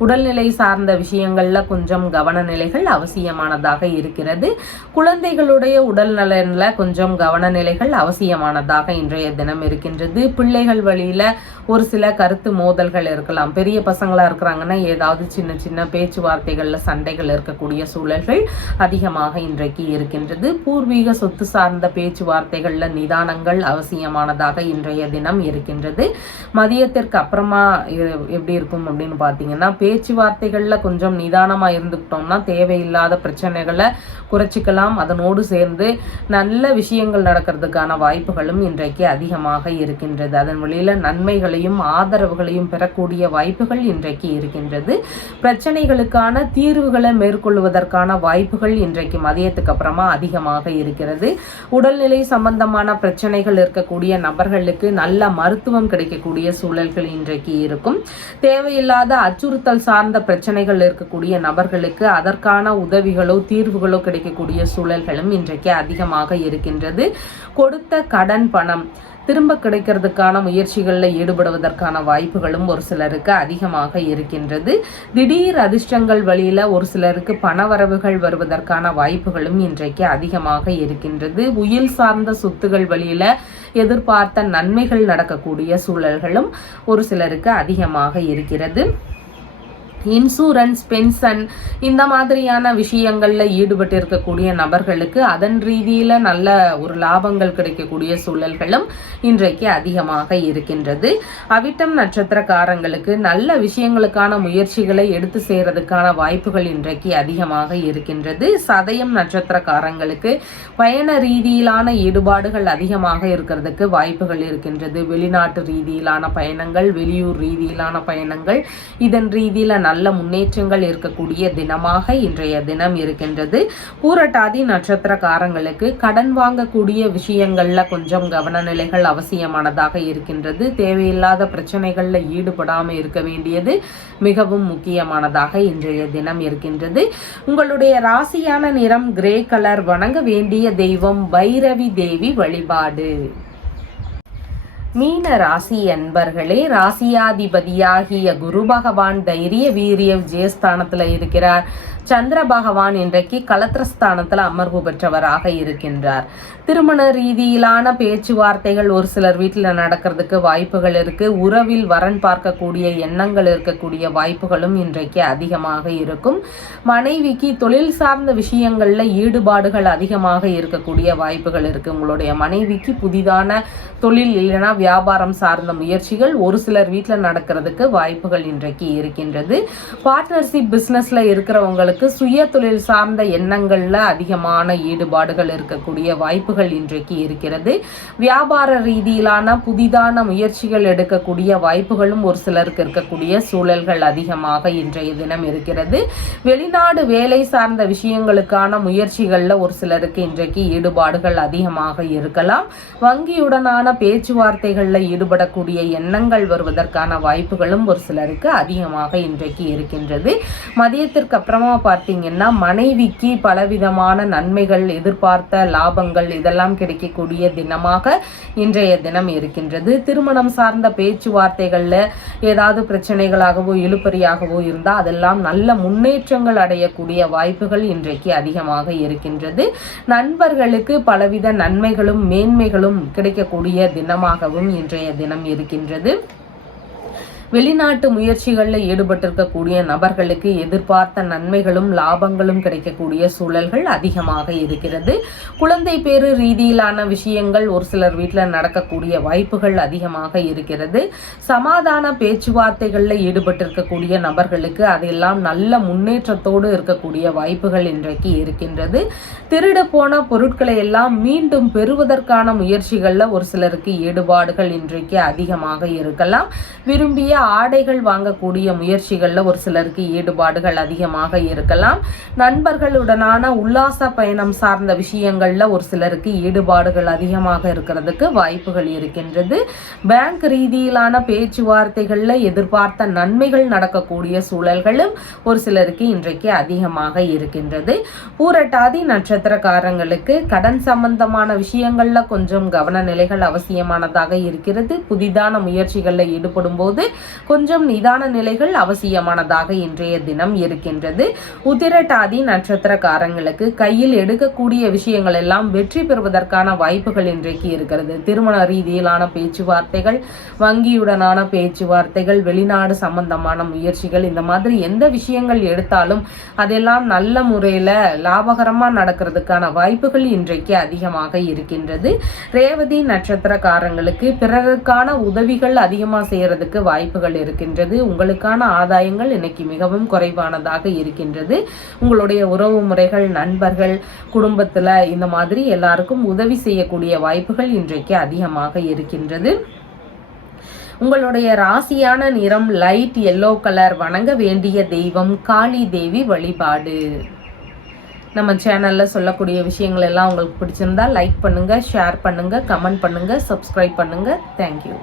உடல்நிலை சார்ந்த விஷயங்கள்ல கொஞ்சம் கவனநிலைகள் அவசியமானதாக இருக்கிறது. குழந்தைகளுடைய உடல் நலன்ல கொஞ்சம் கவனநிலைகள் அவசியமானதாக இன்றைய தினம் இருக்கின்றது. பிள்ளைகள் வழியில ஒரு சில கருத்து மோதல்கள் இருக்கலாம். பெரிய பசங்களா இருக்கிறாங்கன்னா ஏதாவது சின்ன சின்ன பேச்சுவார்த்தைகள்ல சண்டைகள் இருக்கக்கூடிய சூழல்கள் அதிகமாக இன்றைக்கு இருக்கின்றது. பூர்வீக சொத்து சார்ந்த பேச்சுவார்த்தைகள்ல நிதானங்கள் அவசியமானதாக இன்றைய தினம் இருக்கின்றது. மதியத்திற்கு அப்புறமா எப்படி இருக்கும் அப்படின்னு பார்த்தீங்கன்னா, பேச்சுவார்த்தைகள்ல கொஞ்சம் நிதானமா இருந்துக்கிட்டோம்னா தேவையில்லாத பிரச்சனைகளை குறைச்சிக்கலாம். அதனோடு சேர்ந்து நல்ல விஷயங்கள் நடக்கிறதுக்கான வாய்ப்புகளும் இன்றைக்கு அதிகமாக இருக்கின்றது. அதன் வழியில நன்மைகளையும் ஆதரவுகளையும் பெறக்கூடிய வாய்ப்புகள் இன்றைக்கு இருக்கின்றது. பிரச்சனைகளுக்கான தீர்வுகளை மேற்கொள்வதற்கான வாய்ப்புகள் இன்றைக்கு மதியத்துக்கு அப்புறமா அதிகமாக இருக்கிறது. உடல்நிலை சம்பந்தமான பிரச்சனைகள் இருக்கக்கூடிய நபர்களுக்கு நல்ல மருத்துவம் கிடைக்கக்கூடிய சூழல்கள் இன்றைக்கு இருக்கும். தேவையில்லாத அச்சுறுத்தல் சார்ந்த பிரச்சனைகள் இருக்கக்கூடிய நபர்களுக்கு அதற்கான உதவிகளோ தீர்வுகளோ கிடைக்கக்கூடிய சூழல்களும் இன்றைக்கு அதிகமாக இருக்கின்றது. கொடுத்த கடன் பணம் திரும்ப கிடைக்கிறதுக்கான முயற்சிகளில் ஈடுபடுவதற்கான வாய்ப்புகளும் ஒரு சிலருக்கு அதிகமாக இருக்கின்றது. திடீர் அதிர்ஷ்டங்கள் வழியில ஒரு சிலருக்கு பணவரவுகள் வருவதற்கான வாய்ப்புகளும் இன்றைக்கு அதிகமாக இருக்கின்றது. உயில் சார்ந்த சொத்துகள் வழியில எதிர்பார்த்த நன்மைகள் நடக்கக்கூடிய சூழல்களும் ஒரு சிலருக்கு அதிகமாக இருக்கிறது. இன்சூரன்ஸ், பென்ஷன் இந்த மாதிரியான விஷயங்கள்ல ஈடுபட்டு இருக்கக்கூடிய நபர்களுக்கு அதன் ரீதியில நல்ல ஒரு லாபங்கள் கிடைக்கக்கூடிய சூழல்களும் இன்றைக்கு அதிகமாக இருக்கின்றது. அவிட்டம் நட்சத்திரக்காரங்களுக்கு நல்ல விஷயங்களுக்கான முயற்சிகளை எடுத்து செய்யறதுக்கான வாய்ப்புகள் இன்றைக்கு அதிகமாக இருக்கின்றது. சதயம் நட்சத்திரக்காரங்களுக்கு பயண ரீதியிலான ஈடுபாடுகள் அதிகமாக இருக்கிறதுக்கு வாய்ப்புகள் இருக்கின்றது. வெளிநாட்டு ரீதியிலான பயணங்கள், வெளியூர் ரீதியிலான பயணங்கள், இதன் ரீதியில நல்ல முன்னேற்றங்கள் இருக்கக்கூடிய தினமாக இன்றைய தினம் இருக்கின்றது. பூரட்டாதி நட்சத்திரக்காரங்களுக்கு கடன் வாங்கக்கூடிய விஷயங்கள்ல கொஞ்சம் கவனநிலைகள் அவசியமானதாக இருக்கின்றது. தேவையில்லாத பிரச்சனைகள்ல ஈடுபடாம இருக்க வேண்டியது மிகவும் முக்கியமானதாக இன்றைய தினம் இருக்கின்றது. உங்களுடைய ராசியான நிறம் கிரே கலர். வணங்க வேண்டிய தெய்வம் பைரவி தேவி வழிபாடு. மீன ராசி அன்பர்களே, ராசியாதிபதியாகிய குரு பகவான் தைரிய வீரிய விஜயஸ்தானத்துல இருக்கிறார். சந்திர பகவான் இன்றைக்கு களத்திரஸ்தானத்துல அமர்வு பெற்றவராக இருக்கின்றார். திருமண ரீதியிலான பேச்சுவார்த்தைகள் ஒரு சிலர் வீட்டில் நடக்கிறதுக்கு வாய்ப்புகள் இருக்கு. உறவில் வரன் பார்க்கக்கூடிய எண்ணங்கள் இருக்கக்கூடிய வாய்ப்புகளும் இன்றைக்கு அதிகமாக இருக்கும். மனைவிக்கு தொழில் சார்ந்த விஷயங்கள்ல ஈடுபாடுகள் அதிகமாக இருக்கக்கூடிய வாய்ப்புகள் இருக்கு. உங்களுடைய மனைவிக்கு புதிதான தொழில் இல்லைன்னா வியாபாரம் சார்ந்த முயற்சிகள் ஒரு சிலர் வீட்டில் நடக்கிறதுக்கு வாய்ப்புகள் இன்றைக்கு இருக்கின்றது. பார்ட்னர்ஷிப் பிசினஸ்ல இருக்கிறவங்களுக்கு சுய தொழில் சார்ந்த எண்ணங்கள்ல அதிகமான ஈடுபாடுகள் இருக்கக்கூடிய வாய்ப்புகள் இன்றைக்கு இருக்கிறது. வியாபார ரீதியிலான புதிதான முயற்சிகள் எடுக்கக்கூடிய வாய்ப்புகளும் ஒரு சிலருக்கு இருக்கக்கூடிய சூழல்கள் அதிகமாக இன்றைய தினம் இருக்கிறது. வெளிநாடு வேலை சார்ந்த விஷயங்களுக்கான முயற்சிகள்ல ஒரு சிலருக்கு இன்றைக்கு ஈடுபாடுகள் அதிகமாக இருக்கலாம். வங்கியுடனான பேச்சுவார்த்தைகள்ல ஈடுபடக்கூடிய எண்ணங்கள் வருவதற்கான வாய்ப்புகளும் ஒரு சிலருக்கு அதிகமாக இன்றைக்கு இருக்கின்றது. மதியத்திற்கு அப்புறமா பார்த்தீங்கன்னா மனைவிக்கு பலவிதமான நன்மைகள், எதிர்பார்த்த லாபங்கள் இதெல்லாம் கிடைக்கக்கூடிய தினமாக இன்றைய தினம் இருக்கின்றது. திருமணம் சார்ந்த பேச்சுவார்த்தைகள்ல ஏதாவது பிரச்சனைகளாகவோ இழுபறியாகவோ இருந்தால் அதெல்லாம் நல்ல முன்னேற்றங்கள் அடையக்கூடிய வாய்ப்புகள் இன்றைக்கு அதிகமாக இருக்கின்றது. நண்பர்களுக்கு பலவித நன்மைகளும் மேன்மைகளும் கிடைக்கக்கூடிய தினமாகவும் இன்றைய தினம் இருக்கின்றது. வெளிநாட்டு முயற்சிகளில் ஈடுபட்டிருக்கக்கூடிய நபர்களுக்கு எதிர்பார்த்த நன்மைகளும் லாபங்களும் கிடைக்கக்கூடிய சூழல்கள் அதிகமாக இருக்கிறது. குழந்தை பேறு ரீதியிலான விஷயங்கள் ஒரு சிலர் வீட்டில் நடக்கக்கூடிய வாய்ப்புகள் அதிகமாக இருக்கிறது. சமாதான பேச்சுவார்த்தைகளில் ஈடுபட்டிருக்கக்கூடிய நபர்களுக்கு அதெல்லாம் நல்ல முன்னேற்றத்தோடு இருக்கக்கூடிய வாய்ப்புகள் இன்றைக்கு இருக்கின்றது. திருடு போன பொருட்களை எல்லாம் மீண்டும் பெறுவதற்கான முயற்சிகளில் ஒரு சிலருக்கு ஈடுபாடுகள் இன்றைக்கு அதிகமாக இருக்கலாம். விரும்பிய புதிய ஆடைகள் வாங்கக்கூடிய முயற்சிகளில் ஒரு சிலருக்கு ஈடுபாடுகள் அதிகமாக இருக்கலாம். நண்பர்களுடனான உல்லாச பயணம் சார்ந்த விஷயங்களில் ஒரு சிலருக்கு ஈடுபாடுகள் அதிகமாக இருக்கிறதுக்கு வாய்ப்புகள் இருக்கின்றது. பேங்க் ரீதியிலான பேச்சுவார்த்தைகளில் எதிர்பார்த்த நன்மைகள் நடக்கக்கூடிய சூழல்களும் ஒரு சிலருக்கு இன்றைக்கு அதிகமாக இருக்கின்றது. பூரட்டாதி நட்சத்திரக்காரங்களுக்கு கடன் சம்பந்தமான விஷயங்கள்ல கொஞ்சம் கவன நிலைகள் அவசியமானதாக இருக்கிறது. புதிதான முயற்சிகளில் ஈடுபடும் போது கொஞ்சம் நிதான நிலைகள் அவசியமானதாக இன்றைய தினம் இருக்கின்றது. உத்திரட்டாதி நட்சத்திரக்காரங்களுக்கு கையில் எடுக்கக்கூடிய விஷயங்கள் எல்லாம் வெற்றி பெறுவதற்கான வாய்ப்புகள் இன்றைக்கு இருக்கிறது. திருமண ரீதியிலான பேச்சுவார்த்தைகள், வங்கியுடனான பேச்சுவார்த்தைகள், வெளிநாடு சம்பந்தமான முயற்சிகள், இந்த மாதிரி எந்த விஷயங்கள் எடுத்தாலும் அதெல்லாம் நல்ல முறையில் லாபகரமாக நடக்கிறதுக்கான வாய்ப்புகள் இன்றைக்கு அதிகமாக இருக்கின்றது. ரேவதி நட்சத்திரக்காரங்களுக்கு பிறருக்கான உதவிகள் அதிகமாக செய்யறதுக்கு வாய்ப்புகள் இருக்கின்றது. உங்களுக்கான ஆதாயங்கள் இன்னைக்கு மிகவும் குறைவானதாக இருக்கின்றது. உங்களுடைய உறவு முறைகள், நண்பர்கள், குடும்பத்தில் இந்த மாதிரி எல்லாருக்கும் உதவி செய்யக்கூடிய வாய்ப்புகள் இன்றைக்கு அதிகமாக இருக்கின்றது. உங்களுடைய ராசியான நிறம் லைட் எல்லோ கலர். வணங்க வேண்டிய தெய்வம் காளி தேவி வழிபாடு. நம்ம சேனலில் சொல்லக்கூடிய விஷயங்கள் எல்லாம் உங்களுக்கு பிடிச்சிருந்தா லைக் பண்ணுங்கள், ஷேர் பண்ணுங்கள், கமெண்ட் பண்ணுங்கள், சப்ஸ்கிரைப் பண்ணுங்கள். தேங்க்யூ.